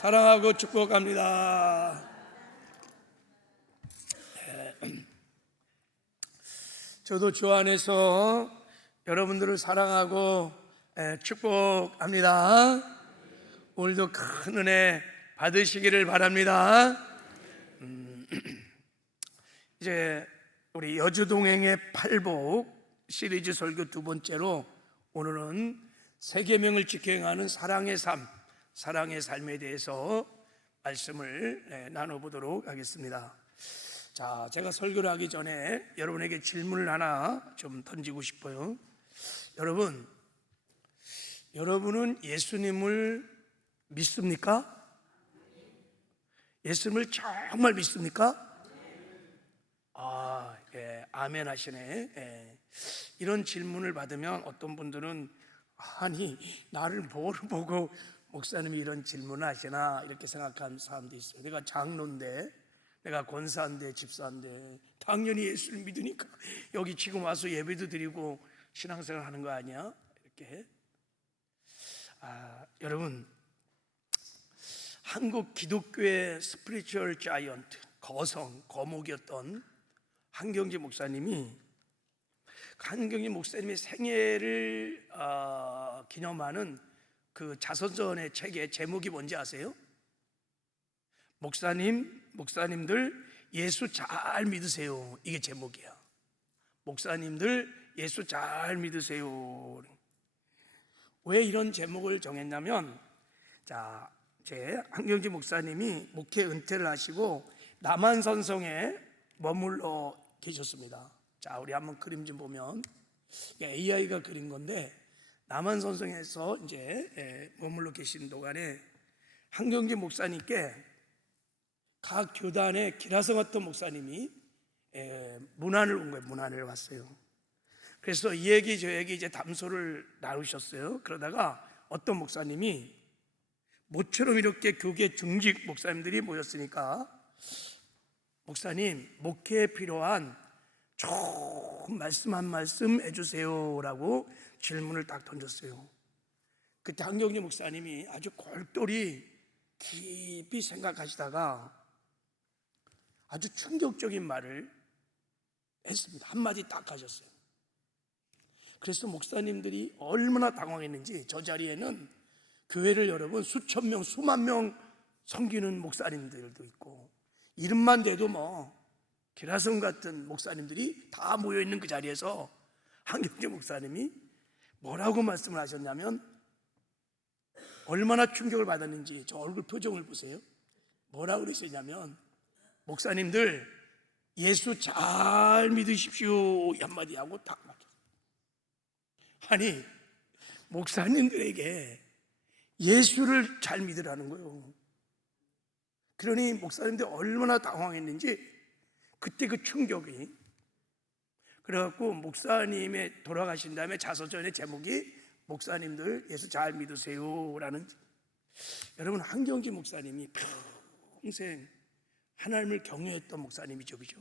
사랑하고 축복합니다. 저도 주 안에서 여러분들을 사랑하고 축복합니다. 오늘도 큰 은혜 받으시기를 바랍니다. 이제 우리 여주동행의 팔복 시리즈 설교 두 번째로 오늘은 세 계명을 지켜 행하는 사랑의 삶, 사랑의 삶에 대해서 말씀을 나눠보도록 하겠습니다. 자, 제가 설교를 하기 전에 여러분에게 질문을 하나 좀 던지고 싶어요. 여러분은 예수님을 믿습니까? 예수님을 정말 믿습니까? 아멘 하시네. 이런 질문을 받으면 어떤 분들은 아니 나를 뭘 보고 목사님이 이런 질문을 하시나 이렇게 생각하는 사람도 있어요. 내가 장로인데, 내가 권사인데, 집사인데 당연히 예수를 믿으니까 여기 지금 와서 예배도 드리고 신앙생활 하는 거 아니야? 이렇게. 여러분, 한국 기독교의 스피리추얼 자이언트, 거목이었던 한경지 목사님의 생애를 기념하는 그 자서전의 책의 제목이 뭔지 아세요? 목사님들 예수 잘 믿으세요. 이게 제목이야. 목사님들 예수 잘 믿으세요. 왜 이런 제목을 정했냐면, 제 한경지 목사님이 목회 은퇴를 하시고 남한산성에 머물러 계셨습니다. 자, 우리 한번 그림 좀 보면 AI가 그린 건데, 남한산성에서 이제 머물러 계신 동안에 한경지 목사님께 각 교단의 기라성 같은 목사님이 문안을 온 거예요. 문안을 왔어요. 그래서 이 얘기 저 얘기 이제 담소를 나누셨어요. 그러다가 어떤 목사님이 모처럼 이렇게 교계 중직 목사님들이 모였으니까, 목사님 목회에 필요한 좋은 말씀 한 말씀 해주세요 라고 질문을 딱 던졌어요. 그때 한경지 목사님이 아주 골똘히 깊이 생각하시다가 아주 충격적인 말을 했습니다. 한마디 딱 하셨어요. 그래서 목사님들이 얼마나 당황했는지, 저 자리에는 교회를 여러분 수천 명, 수만 명 섬기는 목사님들도 있고, 이름만 대도 기라성 같은 목사님들이 다 모여있는 그 자리에서 한경재 목사님이 뭐라고 말씀을 하셨냐면, 얼마나 충격을 받았는지 저 얼굴 표정을 보세요. 뭐라고 그러셨냐면, 목사님들 예수 잘 믿으십시오 한마디 하고 딱 막혔어요. 아니, 목사님들에게 예수를 잘 믿으라는 거예요. 그러니 목사님들 얼마나 당황했는지 그때 그 충격이, 그래갖고 목사님의 돌아가신 다음에 자서전의 제목이 목사님들 예수 잘 믿으세요 라는. 여러분, 한경지 목사님이 평생 하나님을 경외했던 목사님이죠, 그죠?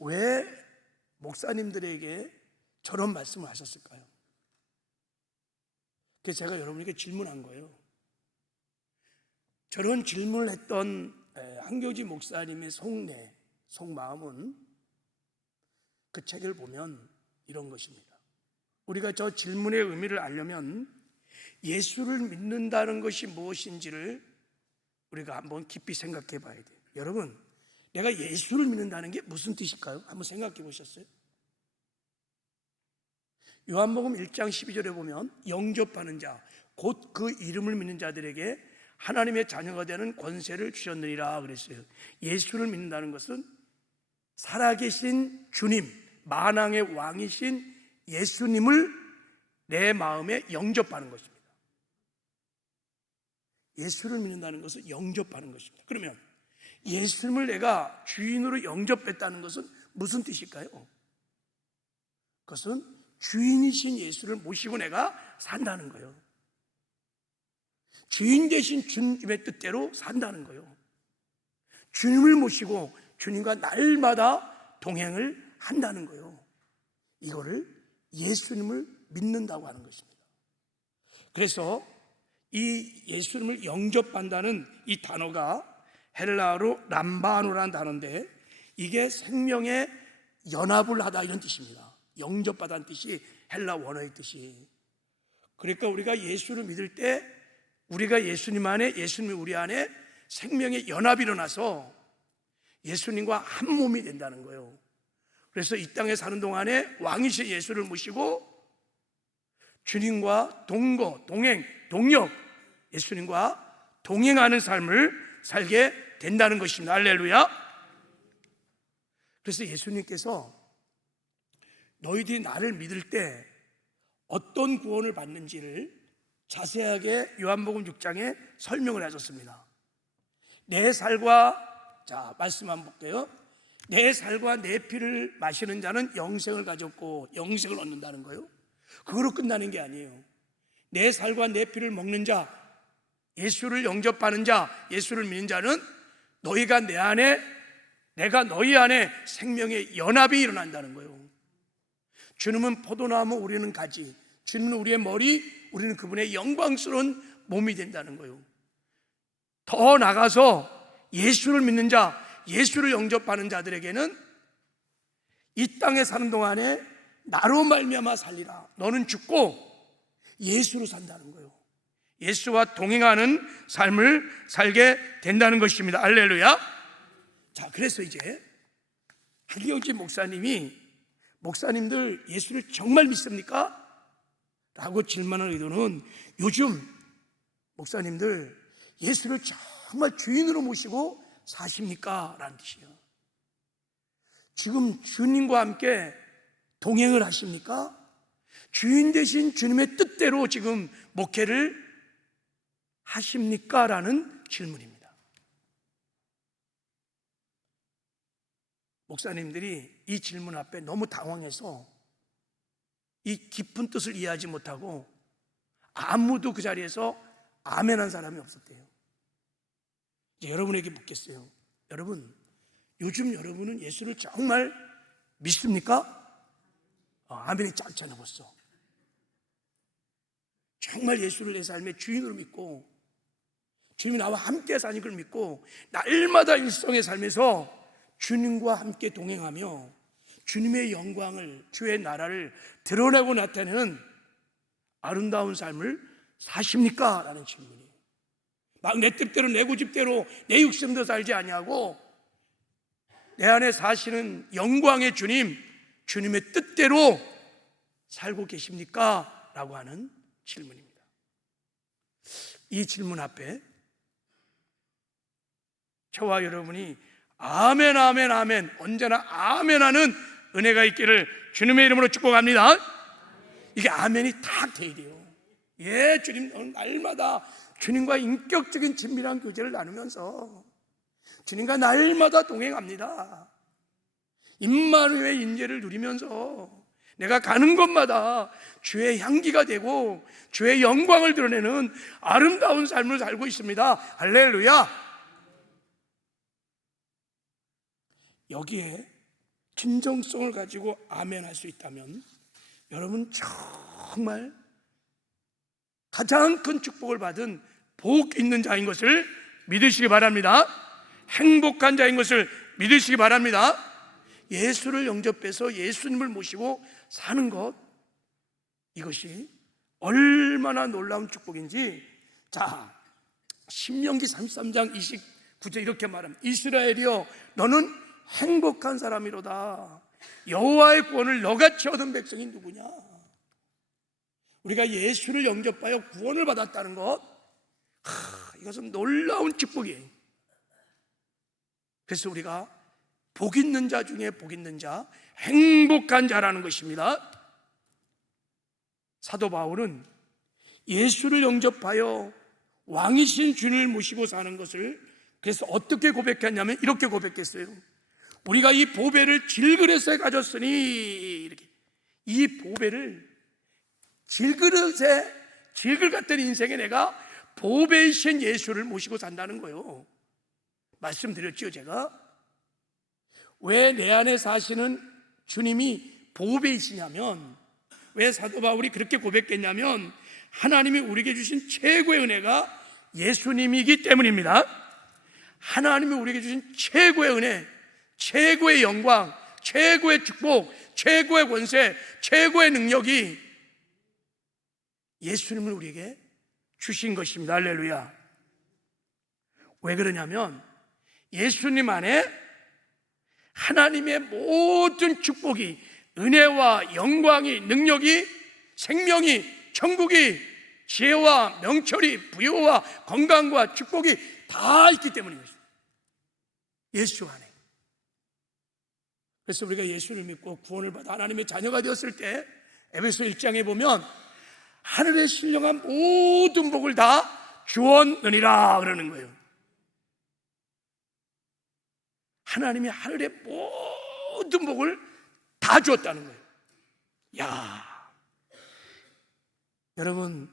왜 목사님들에게 저런 말씀을 하셨을까요? 그래서 제가 여러분에게 질문한 거예요. 저런 질문을 했던 한경지 목사님의 속마음은 그 책을 보면 이런 것입니다. 우리가 저 질문의 의미를 알려면 예수를 믿는다는 것이 무엇인지를 우리가 한번 깊이 생각해 봐야 돼요. 여러분, 내가 예수를 믿는다는 게 무슨 뜻일까요? 한번 생각해 보셨어요? 요한복음 1장 12절에 보면 영접하는 자, 곧 그 이름을 믿는 자들에게 하나님의 자녀가 되는 권세를 주셨느니라 그랬어요. 예수를 믿는다는 것은 살아계신 주님, 만왕의 왕이신 예수님을 내 마음에 영접하는 것입니다. 예수를 믿는다는 것은 영접하는 것입니다. 그러면 예수님을 내가 주인으로 영접했다는 것은 무슨 뜻일까요? 그것은 주인이신 예수를 모시고 내가 산다는 거예요. 주인 되신 주님의 뜻대로 산다는 거예요. 주님을 모시고 주님과 날마다 동행을 한다는 거예요. 이거를 예수님을 믿는다고 하는 것입니다. 그래서 이 예수님을 영접한다는 이 단어가 헬라어로 람바노라는 단어인데, 이게 생명의 연합을 하다 이런 뜻입니다. 영접하다는 뜻이 헬라 원어의 뜻이. 그러니까 우리가 예수를 믿을 때 우리가 예수님 안에, 예수님이 우리 안에 생명의 연합이 일어나서 예수님과 한 몸이 된다는 거예요. 그래서 이 땅에 사는 동안에 왕이신 예수를 모시고 주님과 동거, 동행, 동역, 예수님과 동행하는 삶을 살게 된다는 것입니다. 할렐루야. 그래서 예수님께서 너희들이 나를 믿을 때 어떤 구원을 받는지를 자세하게 요한복음 6장에 설명을 하셨습니다. 내 살과, 자 말씀 한번 볼게요. 내 살과 내 피를 마시는 자는 영생을 가졌고 영생을 얻는다는 거예요. 그거로 끝나는 게 아니에요. 내 살과 내 피를 먹는 자, 예수를 영접하는 자, 예수를 믿는 자는 너희가 내 안에, 내가 너희 안에 생명의 연합이 일어난다는 거예요. 주님은 포도나무, 우리는 가지, 주님은 우리의 머리, 우리는 그분의 영광스러운 몸이 된다는 거예요. 더 나가서 예수를 믿는 자, 예수를 영접하는 자들에게는 이 땅에 사는 동안에 나로 말미암아 살리라, 너는 죽고 예수로 산다는 거예요. 예수와 동행하는 삶을 살게 된다는 것입니다. 할렐루야. 자, 그래서 이제 한경지 목사님이, 목사님들 예수를 정말 믿습니까? 라고 질문하는 의도는, 요즘 목사님들 예수를 정말 주인으로 모시고 사십니까? 라는 뜻이에요. 지금 주님과 함께 동행을 하십니까? 주인 되신 주님의 뜻대로 지금 목회를 하십니까? 라는 질문입니다. 목사님들이 이 질문 앞에 너무 당황해서 이 깊은 뜻을 이해하지 못하고 아무도 그 자리에서 아멘한 사람이 없었대요. 이제 여러분에게 묻겠어요. 여러분, 요즘 여러분은 예수를 정말 믿습니까? 아멘이 짧잖아 벌써. 정말 예수를 내 삶의 주인으로 믿고 주님이 나와 함께 사는 걸 믿고 날마다 일상의 삶에서 주님과 함께 동행하며 주님의 영광을, 주의 나라를 드러내고 나타내는 아름다운 삶을 사십니까? 라는 질문이에요. 막 내 뜻대로, 내 고집대로, 내 욕심대로 살지 아니하고 내 안에 사시는 영광의 주님, 주님의 뜻대로 살고 계십니까? 라고 하는 질문입니다. 이 질문 앞에 저와 여러분이 아멘, 아멘, 아멘, 언제나 아멘하는 은혜가 있기를 주님의 이름으로 축복합니다. 이게 아멘이 탁 돼야 돼요. 예, 주님, 오늘 날마다 주님과 인격적인 친밀한 교제를 나누면서 주님과 날마다 동행합니다. 임마누엘의 인재를 누리면서 내가 가는 곳마다 주의 향기가 되고 주의 영광을 드러내는 아름다운 삶을 살고 있습니다. 할렐루야. 여기에 진정성을 가지고 아멘 할 수 있다면 여러분 정말 가장 큰 축복을 받은 복 있는 자인 것을 믿으시기 바랍니다. 행복한 자인 것을 믿으시기 바랍니다. 예수를 영접해서 예수님을 모시고 사는 것, 이것이 얼마나 놀라운 축복인지, 자, 신명기 33장 29절 이렇게 말합니다. 이스라엘이여, 너는 행복한 사람이로다. 여호와의 구원을 너같이 얻은 백성이 누구냐? 우리가 예수를 영접하여 구원을 받았다는 것, 이것은 놀라운 축복이에요. 그래서 우리가 복 있는 자 중에 복 있는 자, 행복한 자라는 것입니다. 사도 바울은 예수를 영접하여 왕이신 주님을 모시고 사는 것을 그래서 어떻게 고백했냐면 이렇게 고백했어요. 우리가 이 보배를 질그릇에 가졌으니, 이렇게 이 보배를 질그릇에, 질그릇 같은 인생에 내가 보배이신 예수를 모시고 산다는 거예요. 말씀드렸죠 제가. 왜 내 안에 사시는 주님이 보배이시냐면, 왜 사도 바울이 그렇게 고백했냐면, 하나님이 우리에게 주신 최고의 은혜가 예수님이기 때문입니다. 하나님이 우리에게 주신 최고의 은혜, 최고의 영광, 최고의 축복, 최고의 권세, 최고의 능력이 예수님을 우리에게 주신 것입니다. 할렐루야. 왜 그러냐면 예수님 안에 하나님의 모든 축복이, 은혜와 영광이, 능력이, 생명이, 천국이, 지혜와 명철이, 부여와 건강과 축복이 다 있기 때문입니다. 예수 안에. 그래서 우리가 예수를 믿고 구원을 받아 하나님의 자녀가 되었을 때 에베소 1장에 보면 하늘에 신령한 모든 복을 다 주었느니라 그러는 거예요. 하나님이 하늘의 모든 복을 다 주었다는 거예요. 야, 여러분,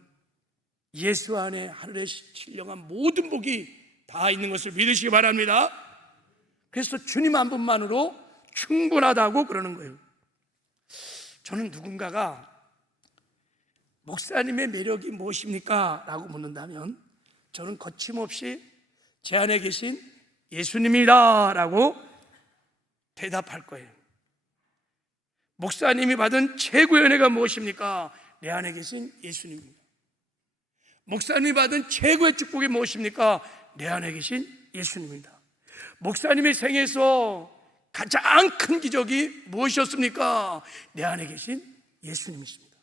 예수 안에 하늘에 신령한 모든 복이 다 있는 것을 믿으시기 바랍니다. 그래서 주님 한 분만으로 충분하다고 그러는 거예요. 저는 누군가가 목사님의 매력이 무엇입니까? 라고 묻는다면 저는 거침없이 제 안에 계신 예수님이다 라고 대답할 거예요. 목사님이 받은 최고의 은혜가 무엇입니까? 내 안에 계신 예수님입니다. 목사님이 받은 최고의 축복이 무엇입니까? 내 안에 계신 예수님입니다. 목사님의 생에서 가장 큰 기적이 무엇이었습니까? 내 안에 계신 예수님이십니다.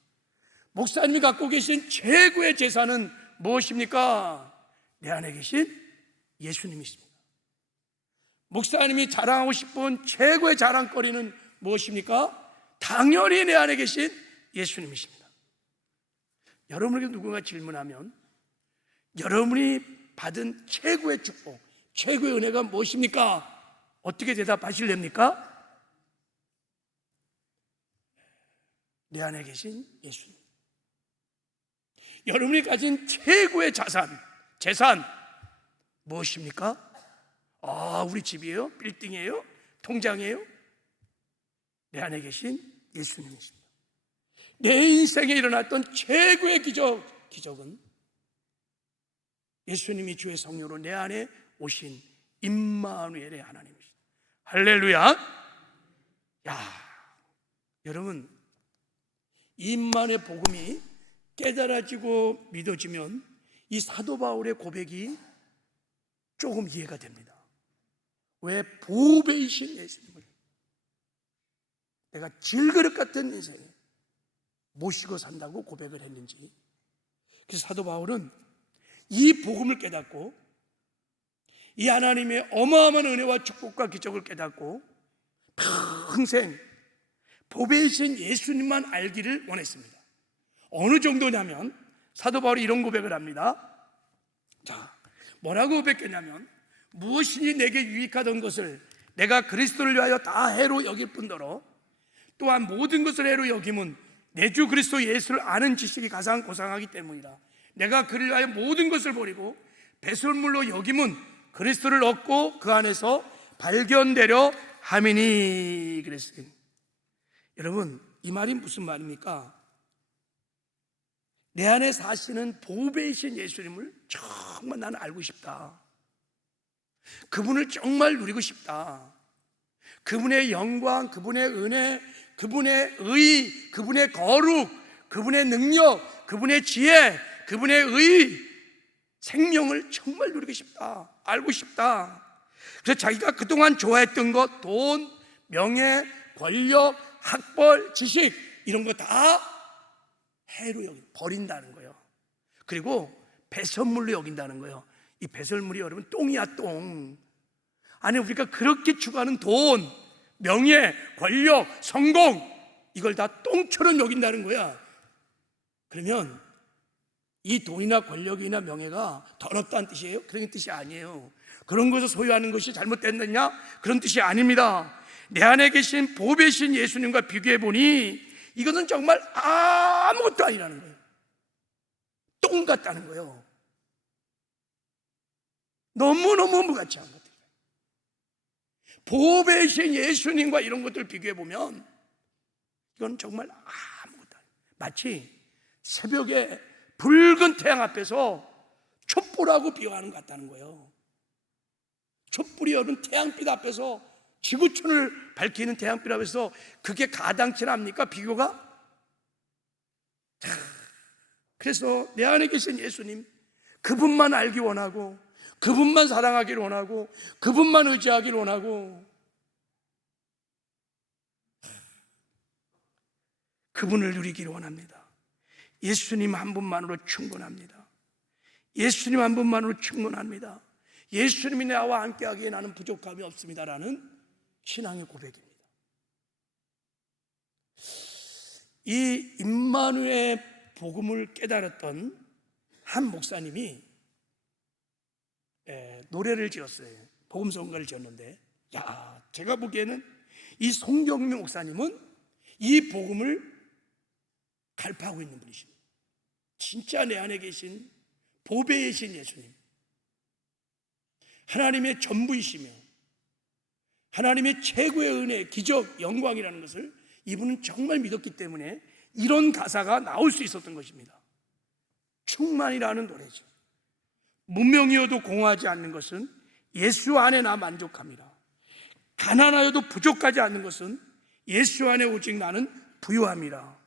목사님이 갖고 계신 최고의 재산은 무엇입니까? 내 안에 계신 예수님이십니다. 목사님이 자랑하고 싶은 최고의 자랑거리는 무엇입니까? 당연히 내 안에 계신 예수님이십니다. 여러분에게 누군가 질문하면 여러분이 받은 최고의 축복, 최고의 은혜가 무엇입니까? 어떻게 대답하실랍니까? 내 안에 계신 예수님. 여러분이 가진 최고의 재산 무엇입니까? 우리 집이에요? 빌딩이에요? 통장이에요? 내 안에 계신 예수님이십니다. 내 인생에 일어났던 최고의 기적은 예수님이 주의 성령으로 내 안에 오신 임마누엘의 하나님이십니다. 할렐루야. 여러분, 임마누엘 복음이 깨달아지고 믿어지면 이 사도 바울의 고백이 조금 이해가 됩니다. 왜 보배이신 예수님을 내가 질그릇 같은 인생에 모시고 산다고 고백을 했는지. 그래서 사도 바울은 이 복음을 깨닫고 이 하나님의 어마어마한 은혜와 축복과 기적을 깨닫고 평생 보배이신 예수님만 알기를 원했습니다. 어느 정도냐면 사도 바울이 이런 고백을 합니다. 자, 뭐라고 고백했냐면 무엇이니 내게 유익하던 것을 내가 그리스도를 위하여 다 해로 여길 뿐더러 또한 모든 것을 해로 여김은 내 주 그리스도 예수를 아는 지식이 가장 고상하기 때문이라. 내가 그를 위하여 모든 것을 버리고 배설물로 여김은 그리스도를 얻고 그 안에서 발견되려 함이니 그랬어요. 여러분, 이 말이 무슨 말입니까? 내 안에 사시는 보배이신 예수님을 정말 나는 알고 싶다. 그분을 정말 누리고 싶다. 그분의 영광, 그분의 은혜, 그분의 의, 그분의 거룩, 그분의 능력, 그분의 지혜, 그분의 의, 생명을 정말 누리고 싶다. 알고 싶다. 그래서 자기가 그동안 좋아했던 것, 돈, 명예, 권력, 학벌, 지식 이런 거 다 해로 버린다는 거예요. 그리고 배설물로 여긴다는 거예요. 이 배설물이 여러분 똥이야, 똥. 아니, 우리가 그렇게 추구하는 돈, 명예, 권력, 성공, 이걸 다 똥처럼 여긴다는 거야. 그러면 이 돈이나 권력이나 명예가 더럽다는 뜻이에요? 그런 뜻이 아니에요. 그런 것을 소유하는 것이 잘못됐느냐? 그런 뜻이 아닙니다. 내 안에 계신 보배신 예수님과 비교해 보니 이것은 정말 아무것도 아니라는 거예요. 똥 같다는 거예요. 너무너무 무가치한 것들. 보배신 예수님과 이런 것들 비교해 보면 이건 정말 아무것도 아니에요. 마치 새벽에 붉은 태양 앞에서 촛불하고 비교하는 것 같다는 거예요. 촛불이 여는 태양빛 앞에서, 지구촌을 밝히는 태양빛 앞에서 그게 가당치나 합니까? 비교가? 그래서 내 안에 계신 예수님, 그분만 알기 원하고, 그분만 사랑하기를 원하고, 그분만 의지하기를 원하고, 그분을 누리기를 원합니다. 예수님 한 분만으로 충분합니다. 예수님 한 분만으로 충분합니다. 예수님이 나와 함께하기에 나는 부족함이 없습니다라는 신앙의 고백입니다. 이 임마누엘 복음을 깨달았던 한 목사님이 노래를 지었어요. 복음성가를 지었는데, 제가 보기에는 이 송경미 목사님은 이 복음을 갈파하고 있는 분이십니다. 진짜 내 안에 계신 보배이신 예수님, 하나님의 전부이시며 하나님의 최고의 은혜, 기적, 영광이라는 것을 이분은 정말 믿었기 때문에 이런 가사가 나올 수 있었던 것입니다. 충만이라는 노래죠. 무명이어도 공허하지 않는 것은 예수 안에 나 만족합니다. 가난하여도 부족하지 않는 것은 예수 안에 오직 나는 부유함이라.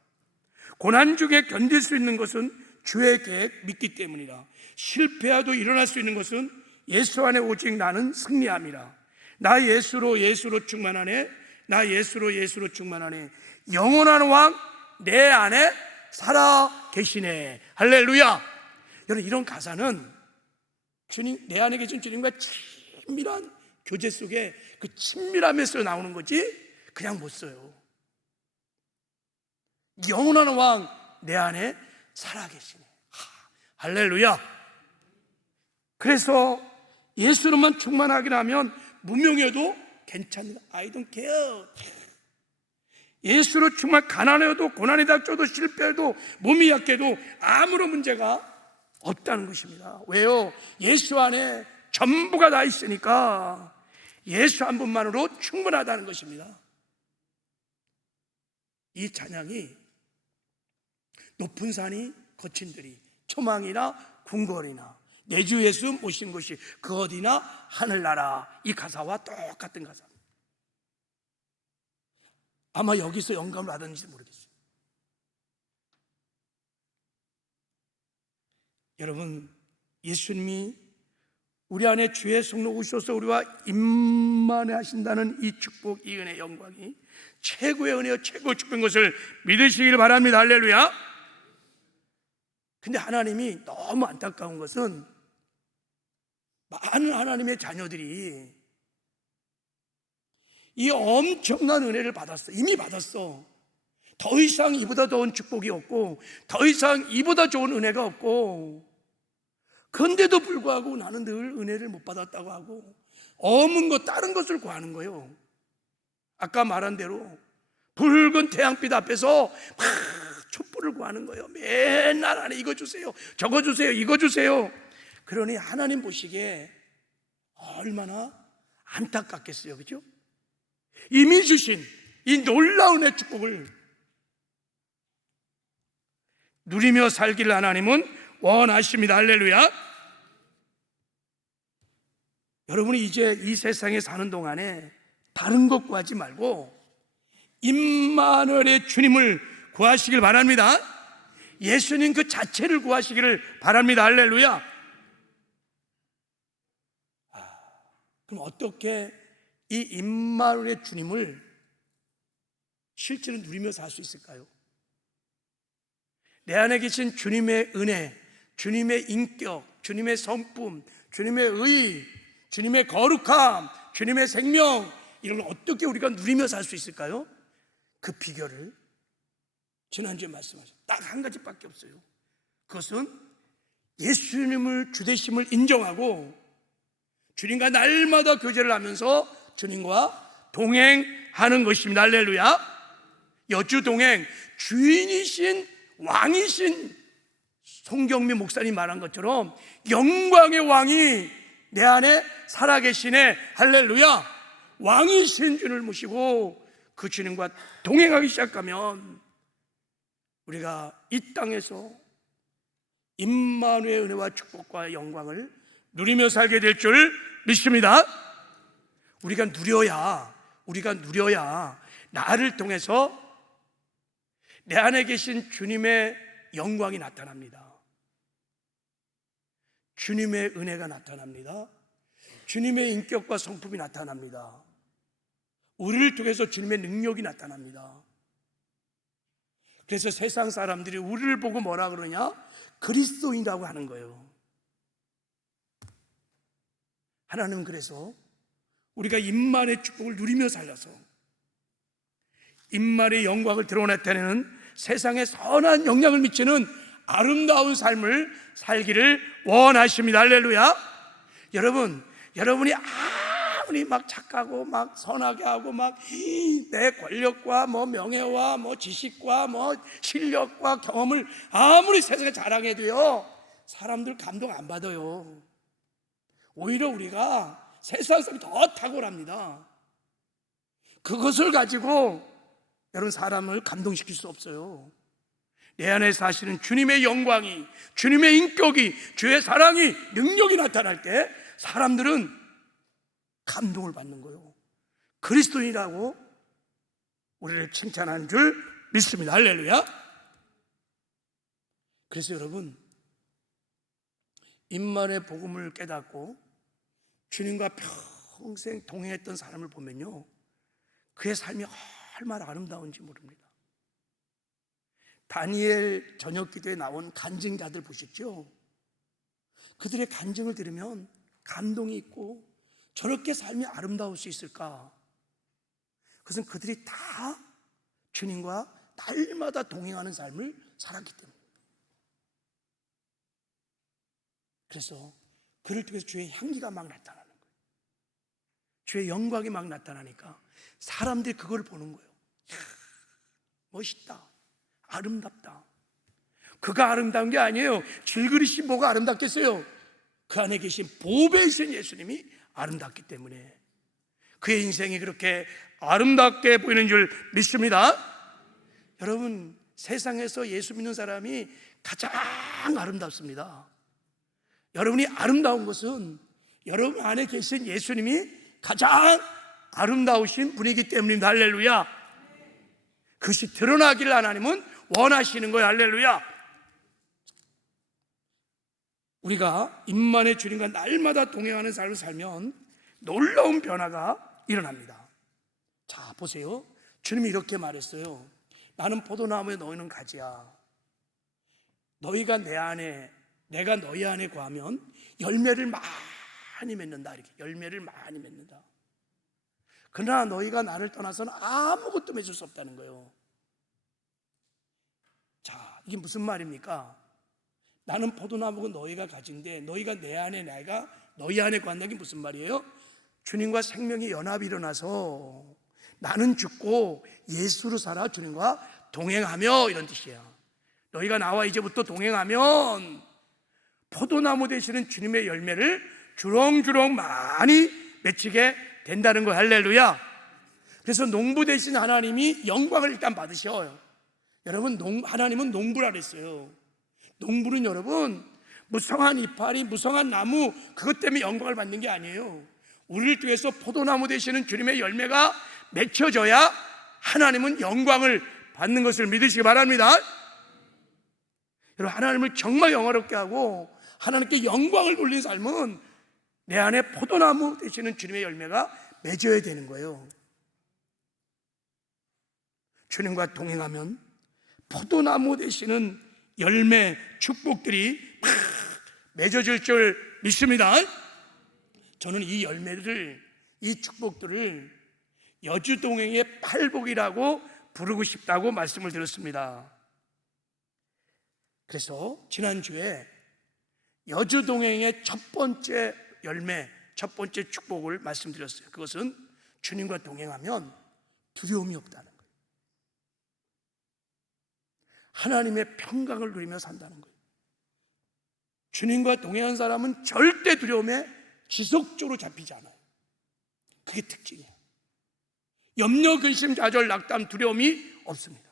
고난 중에 견딜 수 있는 것은 주의 계획 믿기 때문이라. 실패하도 일어날 수 있는 것은 예수 안에 오직 나는 승리함이라. 나 예수로 충만하네. 나 예수로 충만하네. 영원한 왕 내 안에 살아 계시네. 할렐루야. 여러분, 이런 가사는 주님, 내 안에 계신 주님과 친밀한 교제 속에 그 친밀함에서 나오는 거지 그냥 못 써요. 영원한 왕 내 안에 살아 계시네. 할렐루야. 그래서 예수로만 충만하기를 하면 무명해도 괜찮다. I don't care. 예수로 충만, 가난해도, 고난이 닥쳐도, 실패해도, 몸이 약해도 아무런 문제가 없다는 것입니다. 왜요? 예수 안에 전부가 다 있으니까 예수 한 분만으로 충분하다는 것입니다. 이 찬양이 높은 산이 거친 들이, 초망이나 궁궐이나 내 주 예수 모신 곳이 그 어디나 하늘나라, 이 가사와 똑같은 가사입니다. 아마 여기서 영감을 받았는지 모르겠어요. 여러분, 예수님이 우리 안에 주의 성로 오셔서 우리와 임만하신다는 이 축복, 이 은혜, 영광이 최고의 은혜요 최고의 축복인 것을 믿으시길 바랍니다. 할렐루야. 근데 하나님이 너무 안타까운 것은 많은 하나님의 자녀들이 이 엄청난 은혜를 받았어. 이미 받았어. 더 이상 이보다 좋은 축복이 없고, 더 이상 이보다 좋은 은혜가 없고, 그런데도 불구하고 나는 늘 은혜를 못 받았다고 하고 없는 것, 다른 것을 구하는 거예요. 아까 말한 대로 붉은 태양빛 앞에서 막 촛불을 구하는 거예요. 맨날 안에 이거 주세요, 저거 주세요, 이거 주세요. 그러니 하나님 보시기에 얼마나 안타깝겠어요. 그죠? 이미 주신 이 놀라운 의 축복을 누리며 살기를 하나님은 원하십니다. 할렐루야. 여러분이 이제 이 세상에 사는 동안에 다른 것 구하지 말고 임마누엘의 주님을 구하시길 바랍니다. 예수님 그 자체를 구하시기를 바랍니다. 할렐루야. 그럼 어떻게 이 임마누엘의 주님을 실제로 누리며 살 수 있을까요? 내 안에 계신 주님의 은혜, 주님의 인격, 주님의 성품, 주님의 의, 주님의 거룩함, 주님의 생명, 이런 걸 어떻게 우리가 누리며 살 수 있을까요? 그 비결을 지난주에 말씀하셨어요. 딱 한 가지밖에 없어요. 그것은 예수님을 주되심을 인정하고 주님과 날마다 교제를 하면서 주님과 동행하는 것입니다. 할렐루야. 여주 동행, 주인이신 왕이신 송경미 목사님 말한 것처럼 영광의 왕이 내 안에 살아계시네. 할렐루야. 왕이신 주를 모시고 그 주님과 동행하기 시작하면 우리가 이 땅에서 임마누엘의 은혜와 축복과 영광을 누리며 살게 될 줄 믿습니다. 우리가 누려야 나를 통해서 내 안에 계신 주님의 영광이 나타납니다. 주님의 은혜가 나타납니다. 주님의 인격과 성품이 나타납니다. 우리를 통해서 주님의 능력이 나타납니다. 그래서 세상 사람들이 우리를 보고 뭐라 그러냐? 그리스도인이라고 하는 거예요. 하나님은 그래서 우리가 임만의 축복을 누리며 살아서 임만의 영광을 드러나타내는 세상에 선한 영향을 미치는 아름다운 삶을 살기를 원하십니다. 할렐루야. 여러분이 아무리 막 착하고 막 선하게 하고 막 내 권력과 뭐 명예와 뭐 지식과 뭐 실력과 경험을 아무리 세상에 자랑해도요, 사람들 감동 안 받아요. 오히려 우리가 세상 사람이 더 탁월합니다. 그것을 가지고 여러분 사람을 감동시킬 수 없어요. 내 안에 사시는 주님의 영광이, 주님의 인격이, 주의 사랑이, 능력이 나타날 때 사람들은 감동을 받는 거예요. 그리스도인이라고 우리를 칭찬하는 줄 믿습니다. 할렐루야. 그래서 여러분, 임만의 복음을 깨닫고 주님과 평생 동행했던 사람을 보면요, 그의 삶이 얼마나 아름다운지 모릅니다. 다니엘 저녁 기도에 나온 간증자들 보셨죠? 그들의 간증을 들으면 감동이 있고 저렇게 삶이 아름다울 수 있을까? 그것은 그들이 다 주님과 날마다 동행하는 삶을 살았기 때문입니다. 그래서 그를 통해서 주의 향기가 막 나타나는 거예요. 주의 영광이 막 나타나니까 사람들이 그걸 보는 거예요. 이야, 멋있다, 아름답다. 그가 아름다운 게 아니에요. 질그릇이 뭐가 아름답겠어요? 그 안에 계신 보배이신 예수님이 아름답기 때문에 그의 인생이 그렇게 아름답게 보이는 줄 믿습니다. 여러분, 세상에서 예수 믿는 사람이 가장 아름답습니다. 여러분이 아름다운 것은 여러분 안에 계신 예수님이 가장 아름다우신 분이기 때문입니다. 할렐루야. 그것이 드러나기를 하나님은 원하시는 거예요. 할렐루야. 우리가 임만의 주님과 날마다 동행하는 삶을 살면 놀라운 변화가 일어납니다. 자, 보세요. 주님이 이렇게 말했어요. 나는 포도나무에, 너희는 가지야. 너희가 내 안에, 내가 너희 안에 거하면 열매를 많이 맺는다. 이렇게 열매를 많이 맺는다. 그러나 너희가 나를 떠나서는 아무것도 맺을 수 없다는 거예요. 자, 이게 무슨 말입니까? 나는 포도나무고 너희가 가지인데 너희가 내 안에, 내가 너희 안에 거한다는 게 무슨 말이에요? 주님과 생명의 연합이 일어나서 나는 죽고 예수로 살아 주님과 동행하며, 이런 뜻이야. 너희가 나와 이제부터 동행하면 포도나무 되시는 주님의 열매를 주렁주렁 많이 맺히게 된다는 거예요. 할렐루야. 그래서 농부 되신 하나님이 영광을 일단 받으셔요. 여러분, 하나님은 농부라 그랬어요. 농부는 여러분 무성한 이파리, 무성한 나무, 그것 때문에 영광을 받는 게 아니에요. 우리를 통해서 포도나무 되시는 주님의 열매가 맺혀져야 하나님은 영광을 받는 것을 믿으시기 바랍니다. 여러분, 하나님을 정말 영화롭게 하고 하나님께 영광을 돌리는 삶은 내 안에 포도나무 되시는 주님의 열매가 맺어야 되는 거예요. 주님과 동행하면 포도나무 되시는 열매, 축복들이 막 맺어질 줄 믿습니다. 저는 이 열매를, 이 축복들을 여주동행의 팔복이라고 부르고 싶다고 말씀을 드렸습니다. 그래서 지난주에 여주동행의 첫 번째 열매, 첫 번째 축복을 말씀드렸어요. 그것은 주님과 동행하면 두려움이 없다는 거예요. 하나님의 평강을 누리며 산다는 거예요. 주님과 동행한 사람은 절대 두려움에 지속적으로 잡히지 않아요. 그게 특징이에요. 염려, 근심, 좌절, 낙담, 두려움이 없습니다.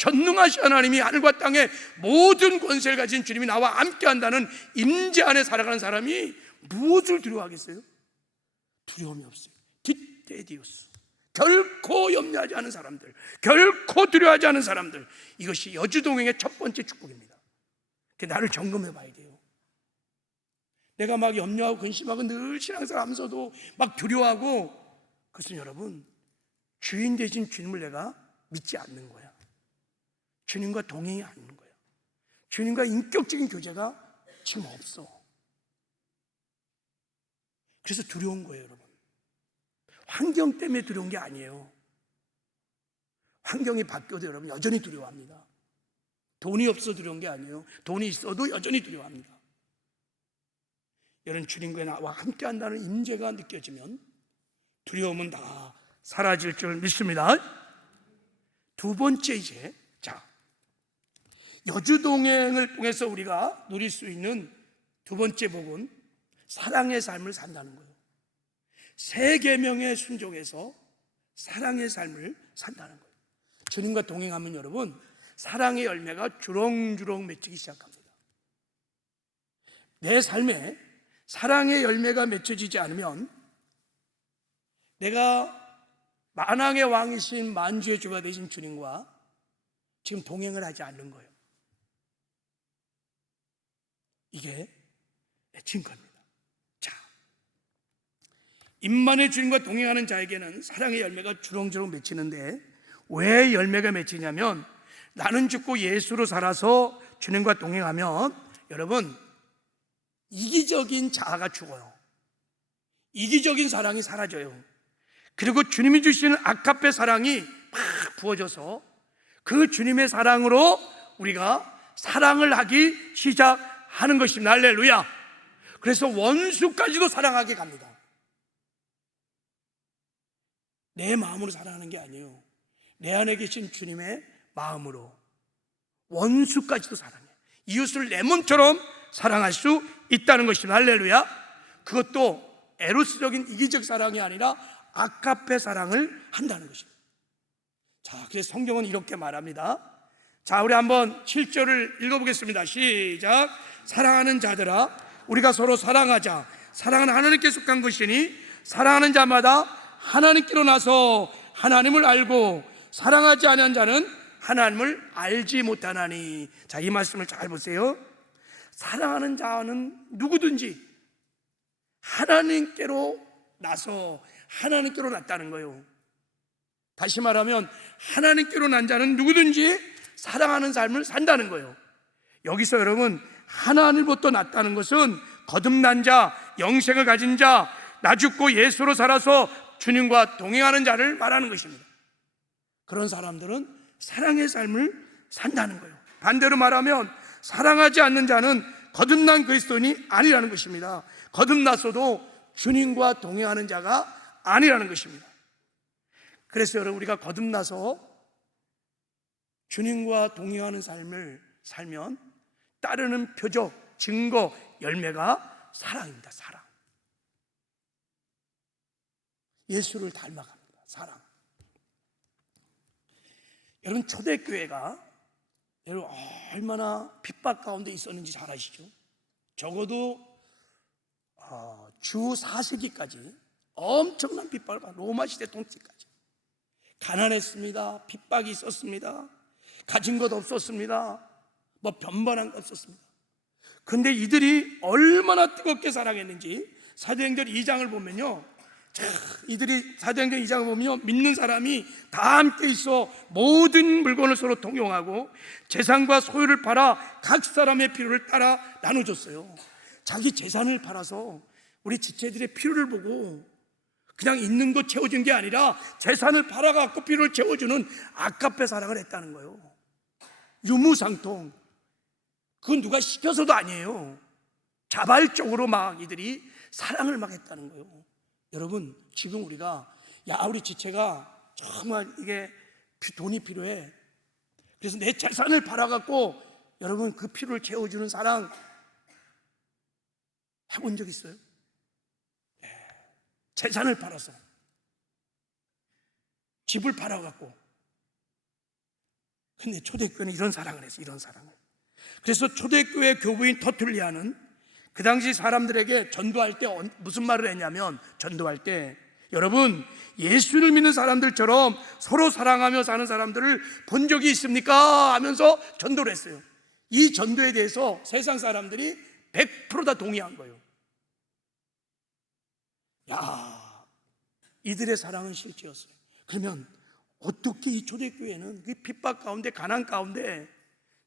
전능하신 하나님이 하늘과 땅의 모든 권세를 가진 주님이 나와 함께한다는 임재 안에 살아가는 사람이 무엇을 두려워하겠어요? 두려움이 없어요. 뒷데디오스, 결코 염려하지 않은 사람들, 결코 두려워하지 않은 사람들, 이것이 여주동행의 첫 번째 축복입니다. 나를 점검해 봐야 돼요. 내가 막 염려하고 근심하고 늘 신앙생활 하면서도 막 두려워하고, 그것은 여러분 주인 되신 주님을 내가 믿지 않는 거야. 주님과 동행이 않는 거야. 주님과 인격적인 교제가 지금 없어. 그래서 두려운 거예요, 여러분. 환경 때문에 두려운 게 아니에요. 환경이 바뀌어도 여러분 여전히 두려워합니다. 돈이 없어 두려운 게 아니에요. 돈이 있어도 여전히 두려워합니다. 여러분, 주님과 나와 함께 한다는 임재가 느껴지면 두려움은 다 사라질 줄 믿습니다. 두 번째, 이제 여주동행을 통해서 우리가 누릴 수 있는 두 번째 복은 사랑의 삶을 산다는 거예요. 세 계명에 순종해서 사랑의 삶을 산다는 거예요. 주님과 동행하면 여러분 사랑의 열매가 주렁주렁 맺히기 시작합니다. 내 삶에 사랑의 열매가 맺혀지지 않으면 내가 만왕의 왕이신 만주의 주가 되신 주님과 지금 동행을 하지 않는 거예요. 이게 증거입니다. 자, 임만의 주님과 동행하는 자에게는 사랑의 열매가 주렁주렁 맺히는데, 왜 열매가 맺히냐면 나는 죽고 예수로 살아서 주님과 동행하면 여러분 이기적인 자아가 죽어요. 이기적인 사랑이 사라져요. 그리고 주님이 주시는 아카페 사랑이 막 부어져서 그 주님의 사랑으로 우리가 사랑을 하기 시작하는 것입니다. 할렐루야. 그래서 원수까지도 사랑하게 갑니다. 내 마음으로 사랑하는 게 아니에요. 내 안에 계신 주님의 마음으로 원수까지도 사랑해. 이웃을 내 몸처럼 사랑할 수 있다는 것입니다. 할렐루야. 그것도 에로스적인 이기적 사랑이 아니라 아카페 사랑을 한다는 것입니다. 자, 그래서 성경은 이렇게 말합니다. 자, 우리 한번 7절을 읽어보겠습니다. 시작. 사랑하는 자들아, 우리가 서로 사랑하자. 사랑은 하나님께 속한 것이니 사랑하는 자마다 하나님께로 나서 하나님을 알고 사랑하지 않은 자는 하나님을 알지 못하나니. 자, 이 말씀을 잘 보세요. 사랑하는 자는 누구든지 하나님께로 나서 하나님께로 났다는 거예요. 다시 말하면 하나님께로 난 자는 누구든지 사랑하는 삶을 산다는 거예요. 여기서 여러분 하나님부터 났다는 것은 거듭난 자, 영생을 가진 자, 나 죽고 예수로 살아서 주님과 동행하는 자를 말하는 것입니다. 그런 사람들은 사랑의 삶을 산다는 거예요. 반대로 말하면 사랑하지 않는 자는 거듭난 그리스도인이 아니라는 것입니다. 거듭났어도 주님과 동행하는 자가 아니라는 것입니다. 그래서 여러분, 우리가 거듭나서 주님과 동행하는 삶을 살면 따르는 표적, 증거, 열매가 사랑입니다. 사랑. 예수를 닮아갑니다. 사랑. 여러분, 초대교회가 여러분 얼마나 핍박 가운데 있었는지 잘 아시죠? 적어도 주 4세기까지 엄청난 핍박을 받아. 로마 시대 통치까지 가난했습니다. 핍박이 있었습니다. 가진 것 없었습니다. 뭐 변변한 것 없었습니다. 근데 이들이 얼마나 뜨겁게 사랑했는지 사도행전 2장을 보면요, 이들이 사도행전 2장을 보면 믿는 사람이 다 함께 있어 모든 물건을 서로 통용하고 재산과 소유를 팔아 각 사람의 필요를 따라 나눠줬어요. 자기 재산을 팔아서 우리 지체들의 필요를 보고 그냥 있는 거 채워준 게 아니라 재산을 팔아갖고 필요를 채워주는 아카페 사랑을 했다는 거예요. 유무상통. 그건 누가 시켜서도 아니에요. 자발적으로 막 이들이 사랑을 막 했다는 거예요. 여러분, 지금 우리가 우리 지체가 정말 이게 돈이 필요해. 그래서 내 재산을 팔아갖고 여러분 그 필요를 채워주는 사랑 해본 적 있어요? 재산을 팔아서, 집을 팔아갖고, 근데 초대교회는 이런 사랑을 했어요. 이런 사랑을. 그래서 초대교회 교부인 터툴리아는 그 당시 사람들에게 전도할 때 무슨 말을 했냐면, 전도할 때 여러분, 예수를 믿는 사람들처럼 서로 사랑하며 사는 사람들을 본 적이 있습니까? 하면서 전도를 했어요. 이 전도에 대해서 세상 사람들이 100% 다 동의한 거예요. 야, 이들의 사랑은 실제였어요. 그러면 어떻게 이 초대교회는 그 핍박 가운데, 가난 가운데,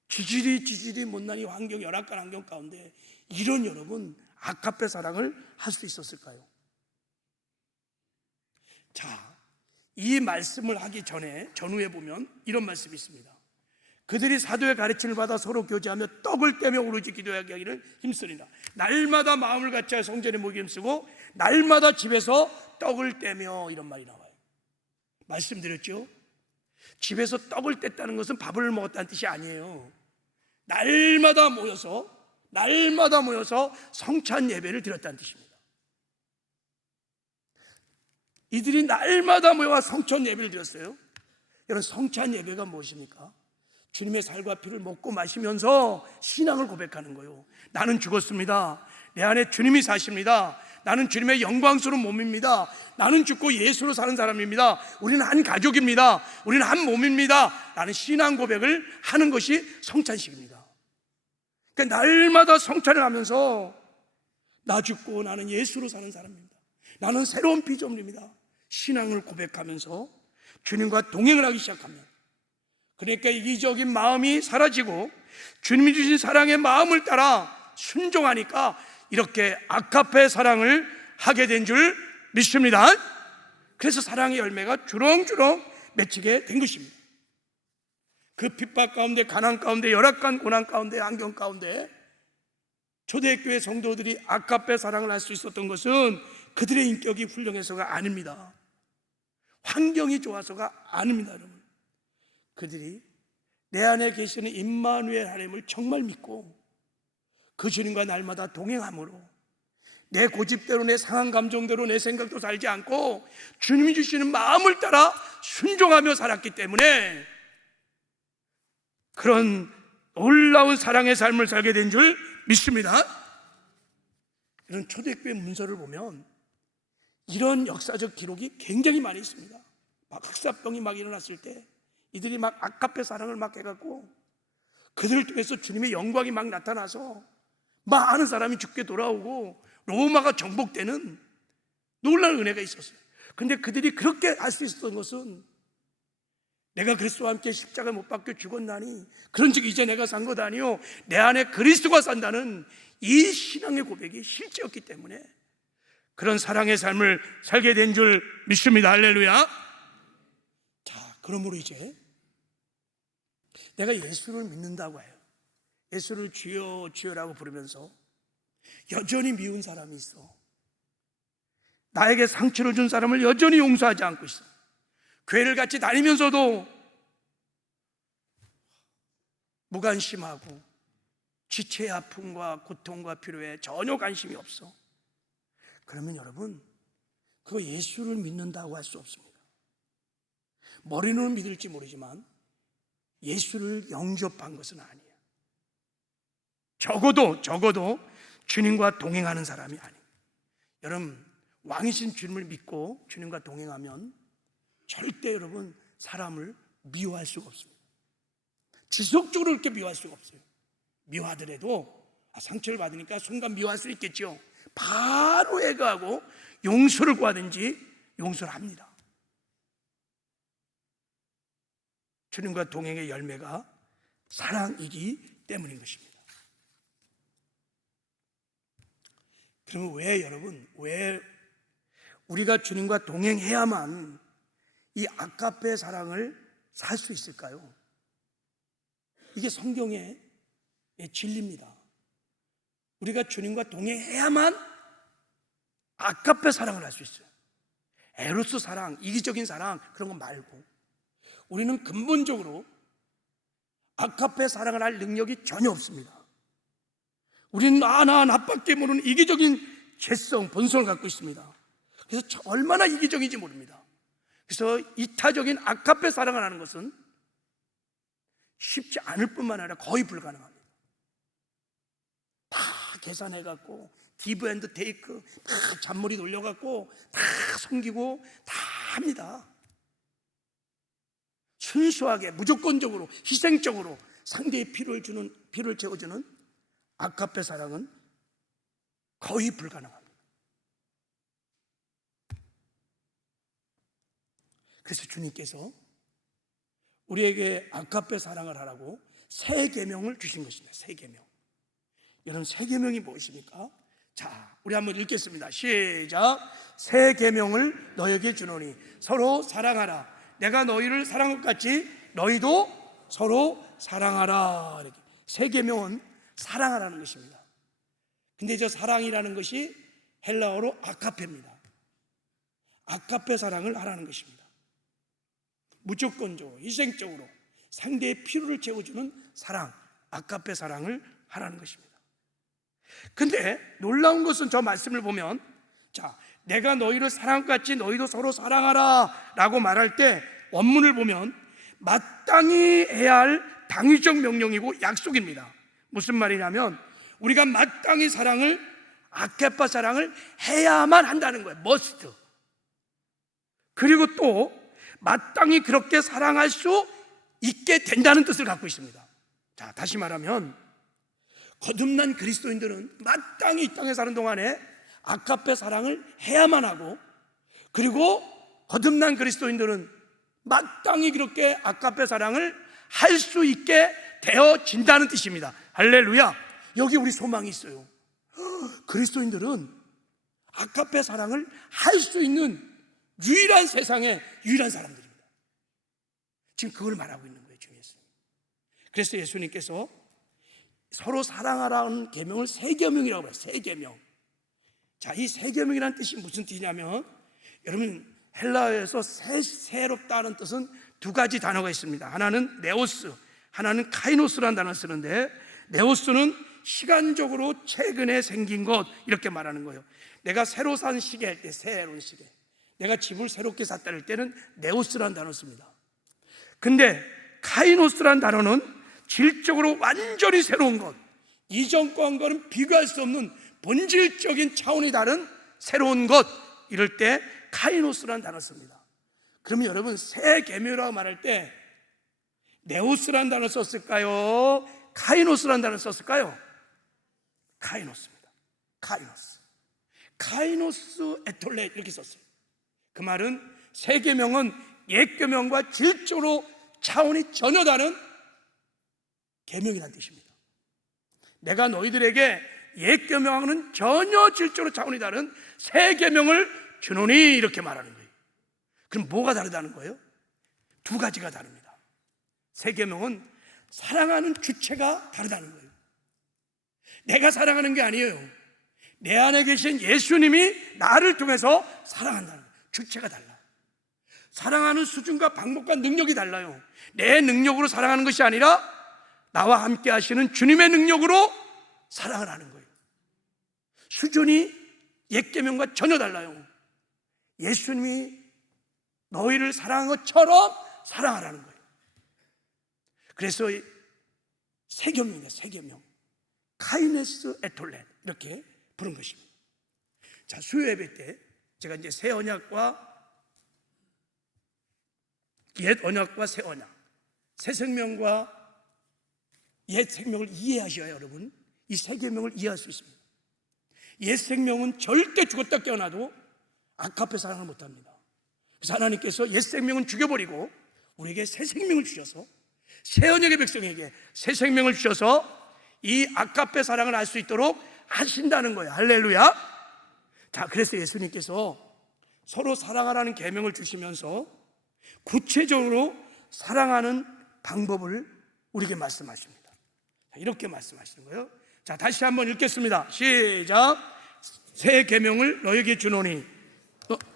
지질이 못난이 환경, 열악한 환경 가운데 이런 여러분 아카페 사랑을 할 수 있었을까요? 자, 이 말씀을 하기 전에 전후에 보면 이런 말씀이 있습니다. 그들이 사도의 가르침을 받아 서로 교제하며 떡을 떼며 오로지 기도하게 하기를 힘쓰리라. 날마다 마음을 같이 성전에 모이기 힘쓰고 날마다 집에서 떡을 떼며, 이런 말이 나와요. 말씀드렸죠? 집에서 떡을 뗐다는 것은 밥을 먹었다는 뜻이 아니에요. 날마다 모여서 성찬 예배를 드렸다는 뜻입니다. 이들이 날마다 모여 성찬 예배를 드렸어요. 여러분, 성찬 예배가 무엇입니까? 주님의 살과 피를 먹고 마시면서 신앙을 고백하는 거예요. 나는 죽었습니다. 내 안에 주님이 사십니다. 나는 주님의 영광스러운 몸입니다. 나는 죽고 예수로 사는 사람입니다. 우리는 한 가족입니다. 우리는 한 몸입니다. 라는 신앙 고백을 하는 것이 성찬식입니다. 그러니까 날마다 성찬을 하면서 나 죽고 나는 예수로 사는 사람입니다. 나는 새로운 피조물입니다. 신앙을 고백하면서 주님과 동행을 하기 시작합니다. 그러니까 이기적인 마음이 사라지고 주님이 주신 사랑의 마음을 따라 순종하니까 이렇게 아카페 사랑을 하게 된 줄 믿습니다. 그래서 사랑의 열매가 주렁주렁 맺히게 된 것입니다. 그 핍박 가운데, 가난 가운데, 열악한 고난 가운데, 환경 가운데 초대교회 성도들이 아카페 사랑을 할 수 있었던 것은 그들의 인격이 훌륭해서가 아닙니다. 환경이 좋아서가 아닙니다. 여러분, 그들이 내 안에 계시는 임마누엘 하나님을 정말 믿고 그 주님과 날마다 동행함으로 내 고집대로, 내 상한 감정대로, 내 생각도 살지 않고 주님이 주시는 마음을 따라 순종하며 살았기 때문에 그런 놀라운 사랑의 삶을 살게 된 줄 믿습니다. 이런 초대교회 문서를 보면 이런 역사적 기록이 굉장히 많이 있습니다. 막 흑사병이 막 일어났을 때 이들이 막 아카페 사랑을 막 해갖고 그들을 통해서 주님의 영광이 막 나타나서 많은 사람이 죽게 돌아오고 로마가 정복되는 놀라운 은혜가 있었어요. 근데 그들이 그렇게 할 수 있었던 것은 내가 그리스도와 함께 십자가에 못 박혀 죽었나니 그런즉 이제 내가 산 것 아니요 내 안에 그리스도가 산다는 이 신앙의 고백이 실제였기 때문에 그런 사랑의 삶을 살게 된 줄 믿습니다. 할렐루야. 자, 그러므로 이제 내가 예수를 믿는다고 해요. 예수를 주여 주여라고 부르면서 여전히 미운 사람이 있어. 나에게 상처를 준 사람을 여전히 용서하지 않고 있어. 교회를 같이 다니면서도 무관심하고 지체의 아픔과 고통과 필요에 전혀 관심이 없어. 그러면 여러분, 그거 예수를 믿는다고 할 수 없습니다. 머리로는 믿을지 모르지만 예수를 영접한 것은 아니에요. 적어도 주님과 동행하는 사람이 아니에요. 여러분, 왕이신 주님을 믿고 주님과 동행하면 절대 여러분 사람을 미워할 수가 없습니다. 지속적으로 그렇게 미워할 수가 없어요. 미워하더라도 상처를 받으니까 순간 미워할 수 있겠죠. 바로 애가하고 용서를 구하든지 용서를 합니다. 주님과 동행의 열매가 사랑이기 때문인 것입니다. 그러면 왜 우리가 주님과 동행해야만 이 아카페 사랑을 살 수 있을까요? 이게 성경의 진리입니다. 우리가 주님과 동행해야만 아카페 사랑을 할 수 있어요. 에로스 사랑, 이기적인 사랑 그런 거 말고 우리는 근본적으로 아카페 사랑을 할 능력이 전혀 없습니다. 우리는 나밖에 모르는 이기적인 죄성, 본성을 갖고 있습니다. 그래서 얼마나 이기적인지 모릅니다. 그래서 이타적인 아카페 사랑을 하는 것은 쉽지 않을 뿐만 아니라 거의 불가능합니다. 다 계산해갖고 기브 앤드 테이크 다 잔머리 돌려갖고 다 섬기고 다 합니다. 순수하게 무조건적으로 희생적으로 상대의 피를 채워주는 아가페 사랑은 거의 불가능합니다. 그래서 주님께서 우리에게 아가페 사랑을 하라고 새 계명을 주신 것입니다. 새 계명. 여러분, 새 계명이 무엇입니까? 자, 우리 한번 읽겠습니다. 시작. 새 계명을 너에게 주노니 서로 사랑하라. 내가 너희를 사랑한 것 같이 너희도 서로 사랑하라. 이렇게. 새 계명은 사랑하라는 것입니다. 근데 저 사랑이라는 것이 헬라어로 아가페입니다. 아가페 사랑을 하라는 것입니다. 무조건적으로 희생적으로 상대의 필요를 채워주는 사랑, 아가페 사랑을 하라는 것입니다. 근데 놀라운 것은 저 말씀을 보면, 자, 내가 너희를 사랑한 것 같이 너희도 서로 사랑하라 라고 말할 때 원문을 보면 마땅히 해야 할 당위적 명령이고 약속입니다. 무슨 말이냐면 우리가 마땅히 사랑을, 아가페 사랑을 해야만 한다는 거예요. must. 그리고 또 마땅히 그렇게 사랑할 수 있게 된다는 뜻을 갖고 있습니다. 자, 다시 말하면 거듭난 그리스도인들은 마땅히 이 땅에 사는 동안에 아가페 사랑을 해야만 하고, 그리고 거듭난 그리스도인들은 마땅히 그렇게 아가페 사랑을 할 수 있게 되어진다는 뜻입니다. 할렐루야. 여기 우리 소망이 있어요. 그리스도인들은 아가페 사랑을 할 수 있는 유일한 세상의 유일한 사람들입니다. 지금 그걸 말하고 있는 거예요, 주님 예수님. 그래서 예수님께서 서로 사랑하라는 계명을 새 계명이라고 해요. 새 계명. 자, 이 새 계명이라는 뜻이 무슨 뜻이냐면, 여러분, 헬라어에서 새롭다는 뜻은 두 가지 단어가 있습니다. 하나는 네오스, 하나는 카이노스라는 단어를 쓰는데, 네오스는 시간적으로 최근에 생긴 것, 이렇게 말하는 거예요. 내가 새로 산 시계 할 때, 새로운 시계, 내가 집을 새롭게 샀다 할 때는 네오스라는 단어를 씁니다. 근데 카이노스라는 단어는 질적으로 완전히 새로운 것, 이전과 한 거는 비교할 수 없는 본질적인 차원이 다른 새로운 것, 이럴 때 카이노스라는 단어를 씁니다. 그러면 여러분, 새 계명이라고 말할 때 네오스라는 단어를 썼을까요? 카이노스라는 단어를 썼을까요? 카이노스입니다. 카이노스 에톨레, 이렇게 썼어요. 그 말은 새 계명은 옛 계명과 질적으로 차원이 전혀 다른 계명이라는 뜻입니다. 내가 너희들에게 옛 계명하고는 전혀 질적으로 차원이 다른 새 계명을 주노니, 이렇게 말하는 거예요. 그럼 뭐가 다르다는 거예요? 두 가지가 다릅니다. 새 계명은 사랑하는 주체가 다르다는 거예요. 내가 사랑하는 게 아니에요. 내 안에 계신 예수님이 나를 통해서 사랑한다는 거예요. 주체가 달라요. 사랑하는 수준과 방법과 능력이 달라요. 내 능력으로 사랑하는 것이 아니라 나와 함께 하시는 주님의 능력으로 사랑을 하는 거예요. 수준이 옛 계명과 전혀 달라요. 예수님이 너희를 사랑한 것처럼 사랑하라는 거예요. 그래서 새 계명입니다. 새 계명. 카이네스 에톨렌, 이렇게 부른 것입니다. 자, 수요 예배 때 제가 이제 새 언약과 옛 언약과 새 언약, 새 생명과 옛 생명을 이해하셔야 여러분 이 새 계명을 이해할 수 있습니다. 옛 생명은 절대 죽었다 깨어나도 아가페 사랑을 못합니다. 그래서 하나님께서 옛 생명은 죽여버리고 우리에게 새 생명을 주셔서, 새 언약의 백성에게 새 생명을 주셔서 이 아가페 사랑을 알 수 있도록 하신다는 거예요. 할렐루야. 자, 그래서 예수님께서 서로 사랑하라는 계명을 주시면서 구체적으로 사랑하는 방법을 우리에게 말씀하십니다. 이렇게 말씀하시는 거예요. 자, 다시 한번 읽겠습니다. 시작. 새 계명을 너에게 주노니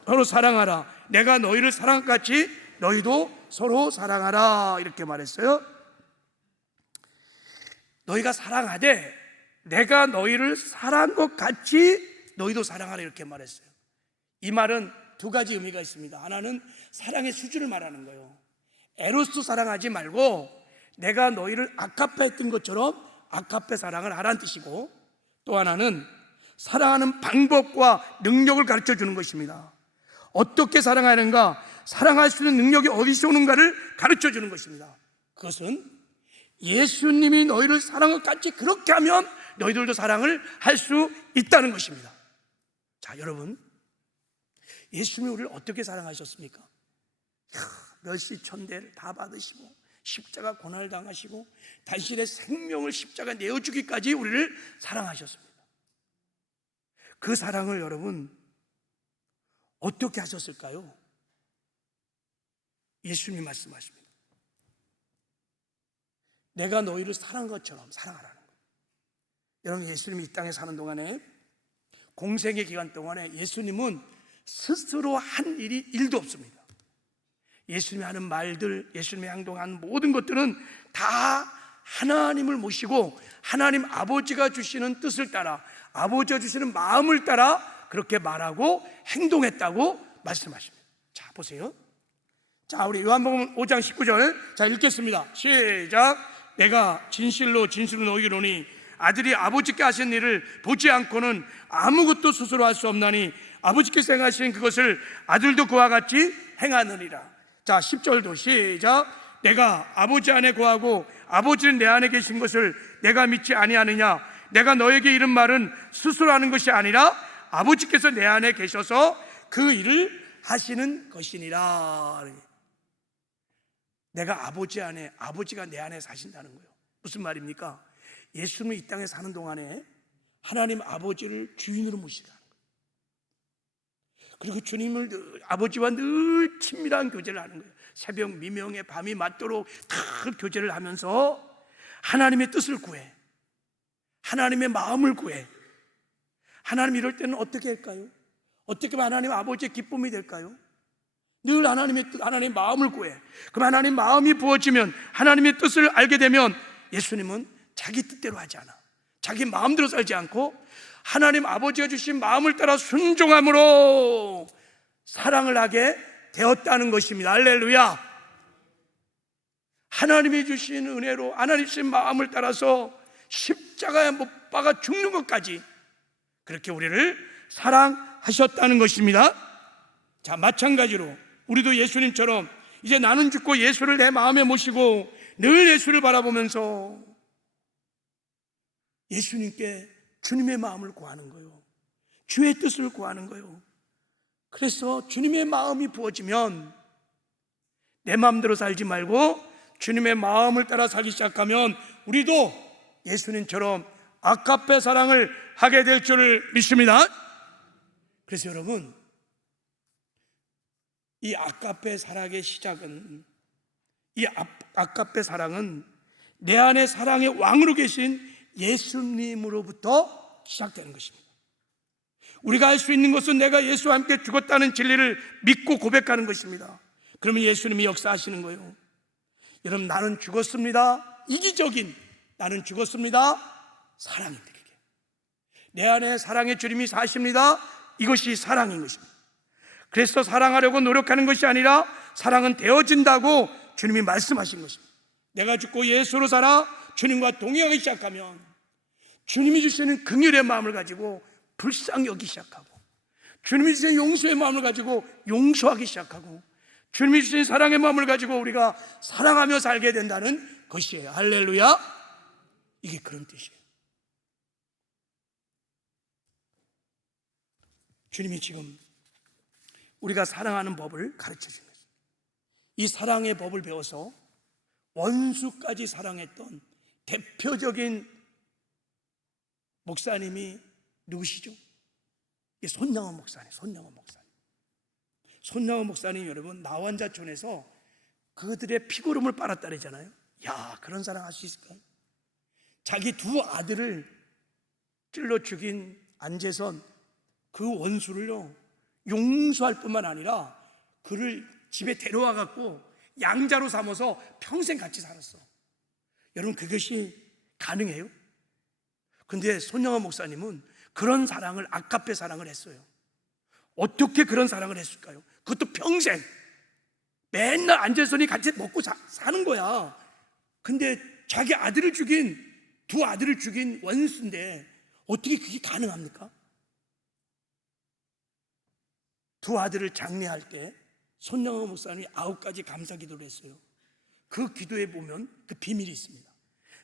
서로 사랑하라. 내가 너희를 사랑한 것 같이 너희도 서로 사랑하라. 이렇게 말했어요. 너희가 사랑하되 내가 너희를 사랑한 것 같이 너희도 사랑하라, 이렇게 말했어요. 이 말은 두 가지 의미가 있습니다. 하나는 사랑의 수준을 말하는 거예요. 에로스 사랑하지 말고 내가 너희를 아가페 했던 것처럼 아가페 사랑을 하라는 뜻이고, 또 하나는 사랑하는 방법과 능력을 가르쳐 주는 것입니다. 어떻게 사랑하는가, 사랑할 수 있는 능력이 어디서 오는가를 가르쳐 주는 것입니다. 그것은 예수님이 너희를 사랑을 같이 그렇게 하면 너희들도 사랑을 할 수 있다는 것입니다. 자, 여러분, 예수님이 우리를 어떻게 사랑하셨습니까? 멸시 천대를 다 받으시고 십자가 고난을 당하시고 당신의 생명을 십자가 내어주기까지 우리를 사랑하셨습니다. 그 사랑을 여러분 어떻게 하셨을까요? 예수님이 말씀하십니다. 내가 너희를 사랑한 것처럼 사랑하라는 거예요. 여러분, 예수님이 이 땅에 사는 동안에, 공생의 기간 동안에 예수님은 스스로 한 일이 일도 없습니다. 예수님이 하는 말들, 예수님이 행동한 모든 것들은 다 하나님을 모시고 하나님 아버지가 주시는 뜻을 따라, 아버지가 주시는 마음을 따라 그렇게 말하고 행동했다고 말씀하십니다. 자, 보세요. 자, 우리 요한복음 5장 19절 자, 읽겠습니다. 시작. 내가 진실로 너희에게 이르노니 아들이 아버지께 하신 일을 보지 않고는 아무것도 스스로 할 수 없나니 아버지께서 행하신 그것을 아들도 그와 같이 행하느니라. 자, 10절도 시작. 내가 아버지 안에 거하고 아버지는 내 안에 계신 것을 내가 믿지 아니하느냐. 내가 너에게 이른 말은 스스로 하는 것이 아니라 아버지께서 내 안에 계셔서 그 일을 하시는 것이니라. 내가 아버지 안에, 아버지가 내 안에 사신다는 거예요. 무슨 말입니까? 예수님이 이 땅에 사는 동안에 하나님 아버지를 주인으로 모시라는 거예요. 그리고 주님을 아버지와 늘 친밀한 교제를 하는 거예요. 새벽 미명에 밤이 맞도록 다 교제를 하면서 하나님의 뜻을 구해, 하나님의 마음을 구해. 하나님 이럴 때는 어떻게 할까요? 어떻게 하면 하나님 아버지의 기쁨이 될까요? 늘 하나님의 뜻, 하나님의 마음을 구해. 그럼 하나님 마음이 부어지면, 하나님의 뜻을 알게 되면 예수님은 자기 뜻대로 하지 않아. 자기 마음대로 살지 않고 하나님 아버지가 주신 마음을 따라 순종함으로 사랑을 하게 되었다는 것입니다. 할렐루야. 하나님이 주신 은혜로, 하나님 주신 마음을 따라서 십자가에 못 박아 죽는 것까지 그렇게 우리를 사랑하셨다는 것입니다. 자, 마찬가지로 우리도 예수님처럼 이제 나는 죽고 예수를 내 마음에 모시고 늘 예수를 바라보면서 예수님께 주님의 마음을 구하는 거예요. 주의 뜻을 구하는 거예요. 그래서 주님의 마음이 부어지면 내 마음대로 살지 말고 주님의 마음을 따라 살기 시작하면 우리도 예수님처럼 아가페 사랑을 하게 될 줄을 믿습니다. 그래서 여러분, 이 아가페 사랑의 시작은, 이 아가페 사랑은 내 안에 사랑의 왕으로 계신 예수님으로부터 시작되는 것입니다. 우리가 할 수 있는 것은 내가 예수와 함께 죽었다는 진리를 믿고 고백하는 것입니다. 그러면 예수님이 역사하시는 거예요. 여러분, 나는 죽었습니다. 이기적인 나는 죽었습니다. 사랑입니다. 내 안에 사랑의 주님이 사십니다. 이것이 사랑인 것입니다. 그래서 사랑하려고 노력하는 것이 아니라 사랑은 되어진다고 주님이 말씀하신 것입니다. 내가 죽고 예수로 살아 주님과 동행하기 시작하면 주님이 주시는 긍휼의 마음을 가지고 불쌍히 여기기 시작하고, 주님이 주시는 용서의 마음을 가지고 용서하기 시작하고, 주님이 주신 사랑의 마음을 가지고 우리가 사랑하며 살게 된다는 것이에요. 할렐루야. 이게 그런 뜻이에요. 주님이 지금 우리가 사랑하는 법을 가르쳐 주는 거예요. 이 사랑의 법을 배워서 원수까지 사랑했던 대표적인 목사님이 누구시죠? 손양원 목사님. 손양원 목사님, 여러분, 나환자촌에서 그들의 피고름을 빨았다 그러잖아요. 야, 그런 사랑 할 수 있을까요? 자기 두 아들을 찔러 죽인 안재선, 그 원수를요 용서할 뿐만 아니라 그를 집에 데려와 갖고 양자로 삼아서 평생 같이 살았어. 여러분, 그것이 가능해요? 근데 손영원 목사님은 그런 사랑을, 아가페 사랑을 했어요. 어떻게 그런 사랑을 했을까요? 그것도 평생 맨날 안재선이 같이 먹고 사는 거야. 근데 자기 아들을 죽인, 두 아들을 죽인 원수인데 어떻게 그게 가능합니까? 두 아들을 장례할 때 손영호 목사님이 9가지 감사 기도를 했어요. 그 기도에 보면 그 비밀이 있습니다.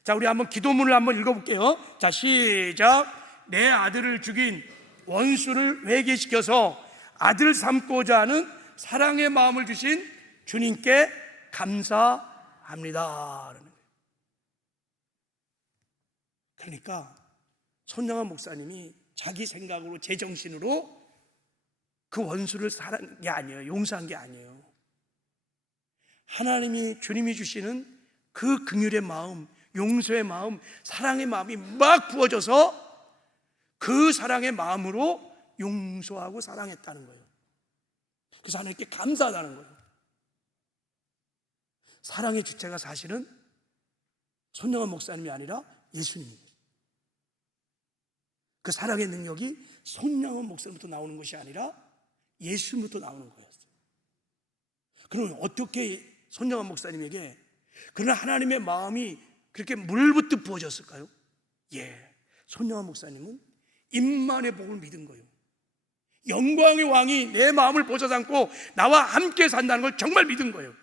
자, 우리 한번 기도문을 한번 읽어볼게요. 자, 시작. 내 아들을 죽인 원수를 회개시켜서 아들 삼고자 하는 사랑의 마음을 주신 주님께 감사합니다. 그러니까 손영환 목사님이 자기 생각으로, 제정신으로 그 원수를 사랑한 게 아니에요. 용서한 게 아니에요. 하나님이, 주님이 주시는 그 긍휼의 마음, 용서의 마음, 사랑의 마음이 막 부어져서 그 사랑의 마음으로 용서하고 사랑했다는 거예요. 그래서 하나님께 감사하다는 거예요. 사랑의 주체가 사실은 손영환 목사님이 아니라 예수님이에요. 그 사랑의 능력이 손영환 목사님부터 나오는 것이 아니라 예수님부터 나오는 거였어요. 그러면 어떻게 손영환 목사님에게 그런 하나님의 마음이 그렇게 물부터 부어졌을까요? 손영환 목사님은 임만의 복을 믿은 거예요. 영광의 왕이 내 마음을 보좌삼고 나와 함께 산다는 걸 정말 믿은 거예요.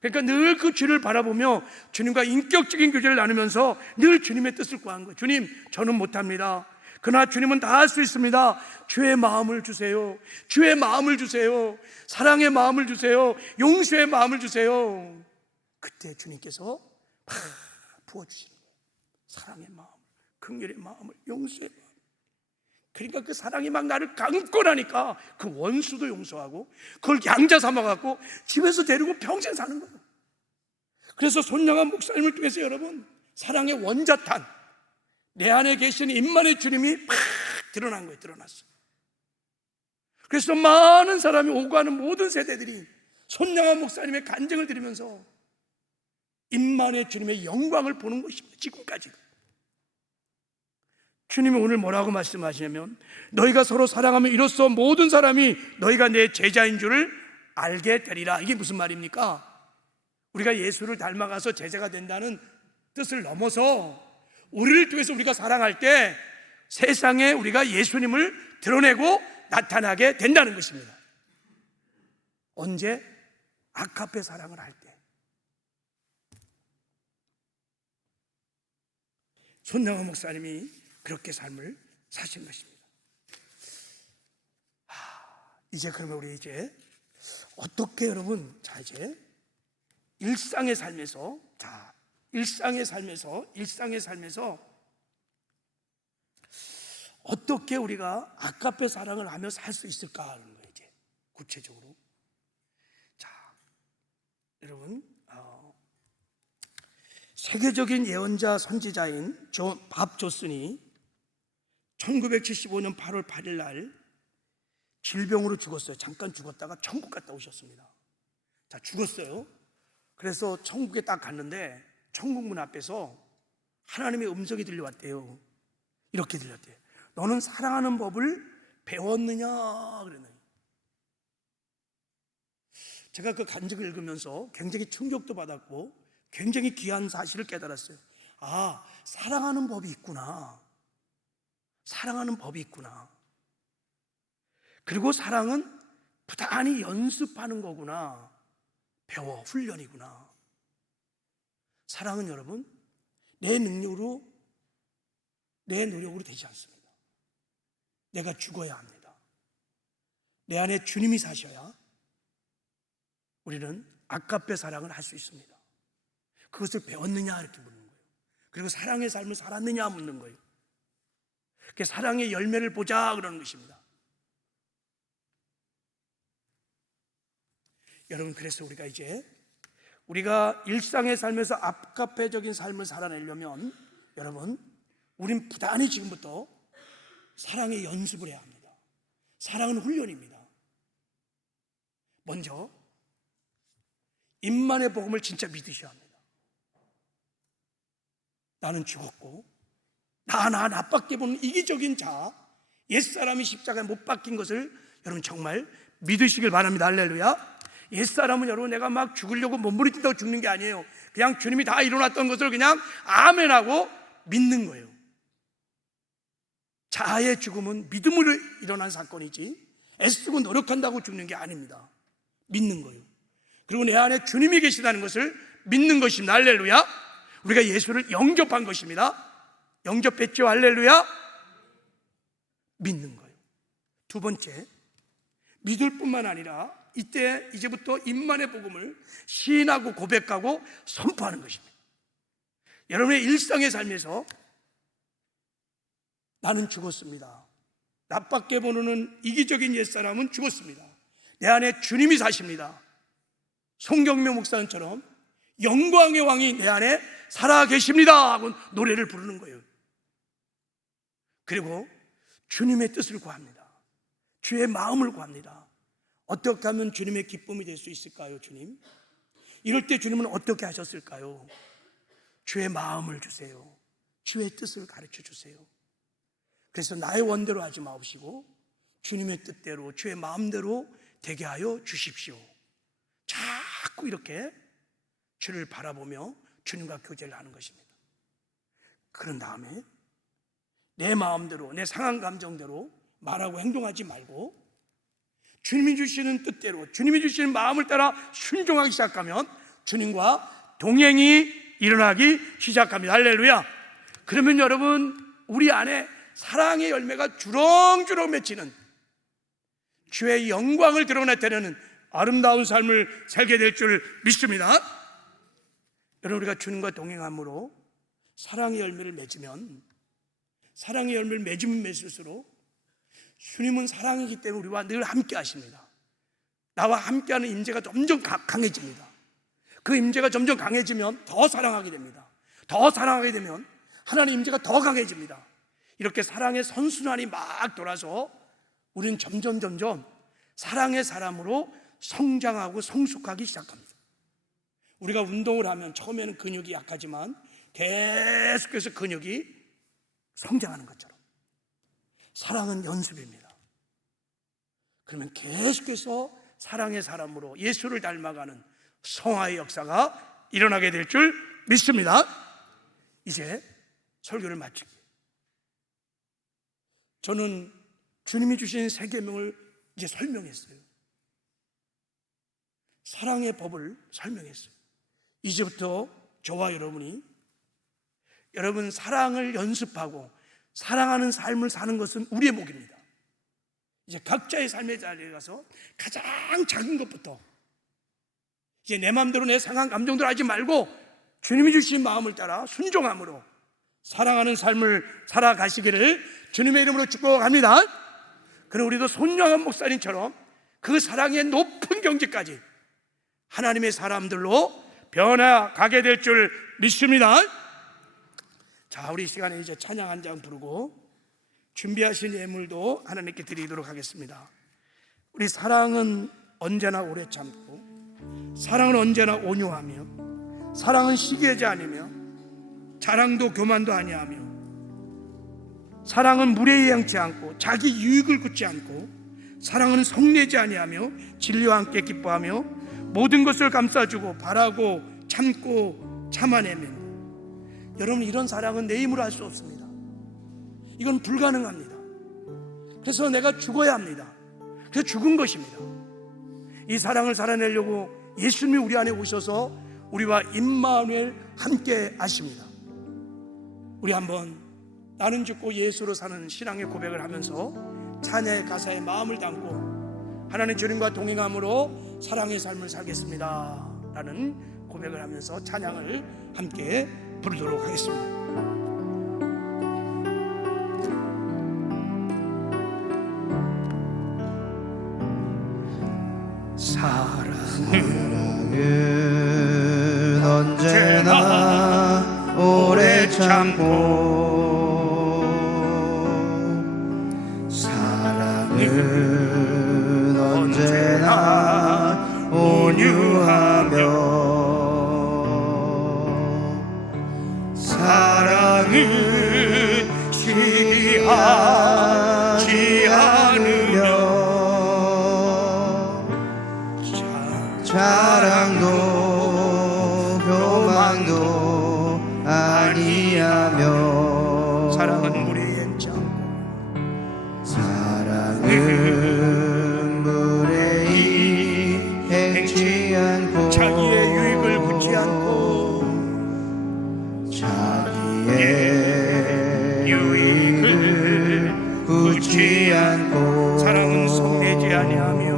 그러니까 늘 그 주를 바라보며 주님과 인격적인 교제를 나누면서 늘 주님의 뜻을 구한 거예요. 주님, 저는 못합니다. 그러나 주님은 다 할 수 있습니다. 주의 마음을 주세요. 주의 마음을 주세요. 사랑의 마음을 주세요. 용서의 마음을 주세요. 그때 주님께서 막 부어주시는 거예요. 사랑의 마음, 긍휼의 마음을, 용서의 마음. 그러니까 그 사랑이 막 나를 감고 나니까 그 원수도 용서하고 그걸 양자 삼아갖고 집에서 데리고 평생 사는 거예요. 그래서 손영환 목사님을 통해서 여러분, 사랑의 원자탄, 내 안에 계시는 임만의 주님이 막 드러난 거예요. 드러났어요. 그래서 많은 사람이 오고 가는 모든 세대들이 손영환 목사님의 간증을 들으면서 임만의 주님의 영광을 보는 것입니다. 지금까지도. 주님이 오늘 뭐라고 말씀하시냐면, 너희가 서로 사랑하면 이로써 모든 사람이 너희가 내 제자인 줄을 알게 되리라. 이게 무슨 말입니까? 우리가 예수를 닮아가서 제자가 된다는 뜻을 넘어서 우리를 통해서 우리가 사랑할 때 세상에 우리가 예수님을 드러내고 나타나게 된다는 것입니다. 언제? 아카페 사랑을 할 때. 손영환 목사님이 그렇게 삶을 사신 것입니다. 이제 그러면 우리 이제 어떻게 여러분, 자 이제 일상의 삶에서, 일상의 삶에서 어떻게 우리가 아카페 사랑을 하며 살 수 있을까 하는 거예요. 이제 구체적으로. 자, 여러분, 세계적인 예언자 선지자인 밥 조슨이 1975년 8월 8일 날 질병으로 죽었어요. 잠깐 죽었다가 천국 갔다 오셨습니다. 자, 죽었어요. 그래서 천국에 딱 갔는데 천국 문 앞에서 하나님의 음성이 들려왔대요. 이렇게 들렸대요. 너는 사랑하는 법을 배웠느냐? 그랬나요? 제가 그 간증을 읽으면서 굉장히 충격도 받았고 굉장히 귀한 사실을 깨달았어요. 아, 사랑하는 법이 있구나. 사랑하는 법이 있구나. 그리고 사랑은 부단히 연습하는 거구나. 배워, 훈련이구나. 사랑은 여러분, 내 능력으로, 내 노력으로 되지 않습니다. 내가 죽어야 합니다. 내 안에 주님이 사셔야 우리는 아카페 사랑을 할 수 있습니다. 그것을 배웠느냐 이렇게 묻는 거예요. 그리고 사랑의 삶을 살았느냐 묻는 거예요. 그 사랑의 열매를 보자 그러는 것입니다. 여러분, 그래서 우리가 일상의 삶에서 아카페적인 삶을 살아내려면 여러분, 우린 부단히 지금부터 사랑의 연습을 해야 합니다. 사랑은 훈련입니다. 먼저 임만의 복음을 진짜 믿으셔야 합니다. 나는 죽었고 나밖에 보는 이기적인 자, 옛사람이 십자가에 못 박힌 것을 여러분 정말 믿으시길 바랍니다. 할렐루야. 옛사람은 여러분 내가 막 죽으려고 몸부림친다고 죽는 게 아니에요. 그냥 주님이 다 일어났던 것을 그냥 아멘하고 믿는 거예요. 자아의 죽음은 믿음으로 일어난 사건이지 애쓰고 노력한다고 죽는 게 아닙니다. 믿는 거예요. 그리고 내 안에 주님이 계시다는 것을 믿는 것입니다. 할렐루야. 우리가 예수를 영접한 것입니다. 영접했죠. 할렐루야. 믿는 거예요. 두 번째, 믿을 뿐만 아니라 이때 이제부터 임만의 복음을 시인하고 고백하고 선포하는 것입니다. 여러분의 일상의 삶에서 나는 죽었습니다. 나밖에 모르는 이기적인 옛사람은 죽었습니다. 내 안에 주님이 사십니다. 송경명 목사님처럼 영광의 왕이 내 안에 살아계십니다 하고 노래를 부르는 거예요. 그리고 주님의 뜻을 구합니다. 주의 마음을 구합니다. 어떻게 하면 주님의 기쁨이 될 수 있을까요, 주님? 이럴 때 주님은 어떻게 하셨을까요? 주의 마음을 주세요. 주의 뜻을 가르쳐 주세요. 그래서 나의 원대로 하지 마옵시고 주님의 뜻대로 주의 마음대로 되게 하여 주십시오. 자꾸 이렇게 주를 바라보며 주님과 교제를 하는 것입니다. 그런 다음에 내 마음대로 내 상한 감정대로 말하고 행동하지 말고 주님이 주시는 뜻대로 주님이 주시는 마음을 따라 순종하기 시작하면 주님과 동행이 일어나기 시작합니다. 할렐루야. 그러면 여러분 우리 안에 사랑의 열매가 주렁주렁 맺히는 주의 영광을 드러내는 아름다운 삶을 살게 될 줄 믿습니다. 여러분 우리가 주님과 동행함으로 사랑의 열매를 맺으면 사랑의 열매를 맺으면 맺을수록 주님은 사랑이기 때문에 우리와 늘 함께 하십니다. 나와 함께하는 임재가 점점 강해집니다. 그 임재가 점점 강해지면 더 사랑하게 됩니다. 더 사랑하게 되면 하나님의 임재가 더 강해집니다. 이렇게 사랑의 선순환이 막 돌아서 우리는 점점 사랑의 사람으로 성장하고 성숙하기 시작합니다. 우리가 운동을 하면 처음에는 근육이 약하지만 계속해서 근육이 성장하는 것처럼 사랑은 연습입니다. 그러면 계속해서 사랑의 사람으로 예수를 닮아가는 성화의 역사가 일어나게 될 줄 믿습니다. 이제 설교를 마치기. 저는 주님이 주신 세 계명을 이제 설명했어요. 사랑의 법을 설명했어요. 이제부터 저와 여러분이 여러분 사랑을 연습하고 사랑하는 삶을 사는 것은 우리의 몫입니다. 이제 각자의 삶의 자리에 가서 가장 작은 것부터 이제 내 마음대로 내 상한 감정대로 하지 말고 주님이 주신 마음을 따라 순종함으로 사랑하는 삶을 살아가시기를 주님의 이름으로 축복합니다. 그럼 우리도 손영한 목사님처럼 그 사랑의 높은 경지까지 하나님의 사람들로 변화가게 될 줄 믿습니다. 자, 우리 이 시간에 이제 찬양 한 장 부르고 준비하신 예물도 하나님께 드리도록 하겠습니다. 우리 사랑은 언제나 오래 참고 사랑은 언제나 온유하며 사랑은 시기하지 않으며 자랑도 교만도 아니하며 사랑은 물에 이양치 않고 자기 유익을 굳지 않고 사랑은 성내지 아니하며 진리와 함께 기뻐하며 모든 것을 감싸주고 바라고 참고 참아내면 여러분 이런 사랑은 내 힘으로 할 수 없습니다. 이건 불가능합니다. 그래서 내가 죽어야 합니다. 그래서 죽은 것입니다. 이 사랑을 살아내려고 예수님이 우리 안에 오셔서 우리와 임마누엘 함께 하십니다. 우리 한번 나는 죽고 예수로 사는 신앙의 고백을 하면서 찬양의 가사에 마음을 담고 하나님 주님과 동행함으로 사랑의 삶을 살겠습니다 라는 고백을 하면서 찬양을 함께 부르도록 하겠습니다. 사랑은 언제나 오래 참고 사랑은 언제나 온유하며 사랑은 시기하지 않으며 사랑은 무례히 행치 않고 자기의 유익을 굳지 않고 자기의 유익을 굳지 않고 사랑은 성내지 아니하며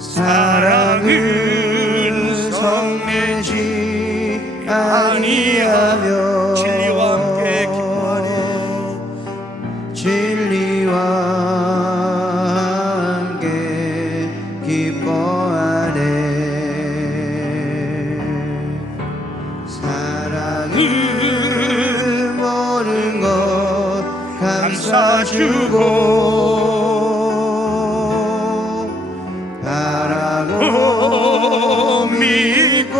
사랑은 성내지 아니하며 진리와 함께 기뻐하네. 진리와 함께 기뻐하네. 사랑은 모든 것 감싸주고 바라고 믿고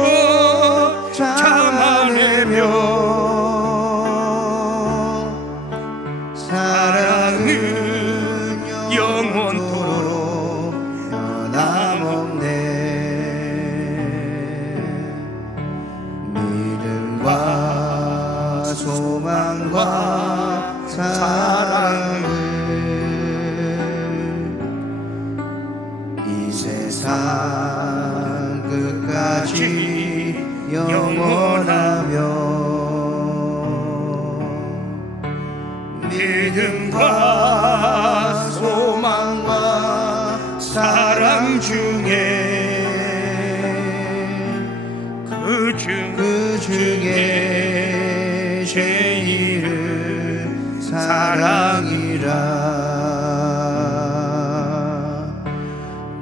참아내며 사랑은 영원토록 변함없네. 믿음과 소망과 사랑을 이 세상 끝까지 영원하며 믿음과 소망과 사랑 중에 그 중에 제일은 사랑이라.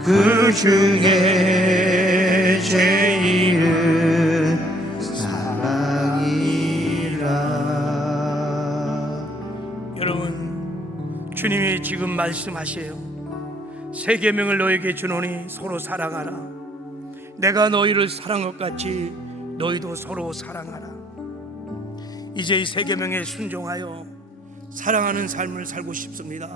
그 중에 제일은 사랑이라. 여러분, 주님이 지금 말씀하세요. 새 계명을 너에게 주노니 서로 사랑하라. 내가 너희를 사랑한 것 같이 너희도 서로 사랑하라. 이제 이 새 계명에 순종하여 사랑하는 삶을 살고 싶습니다.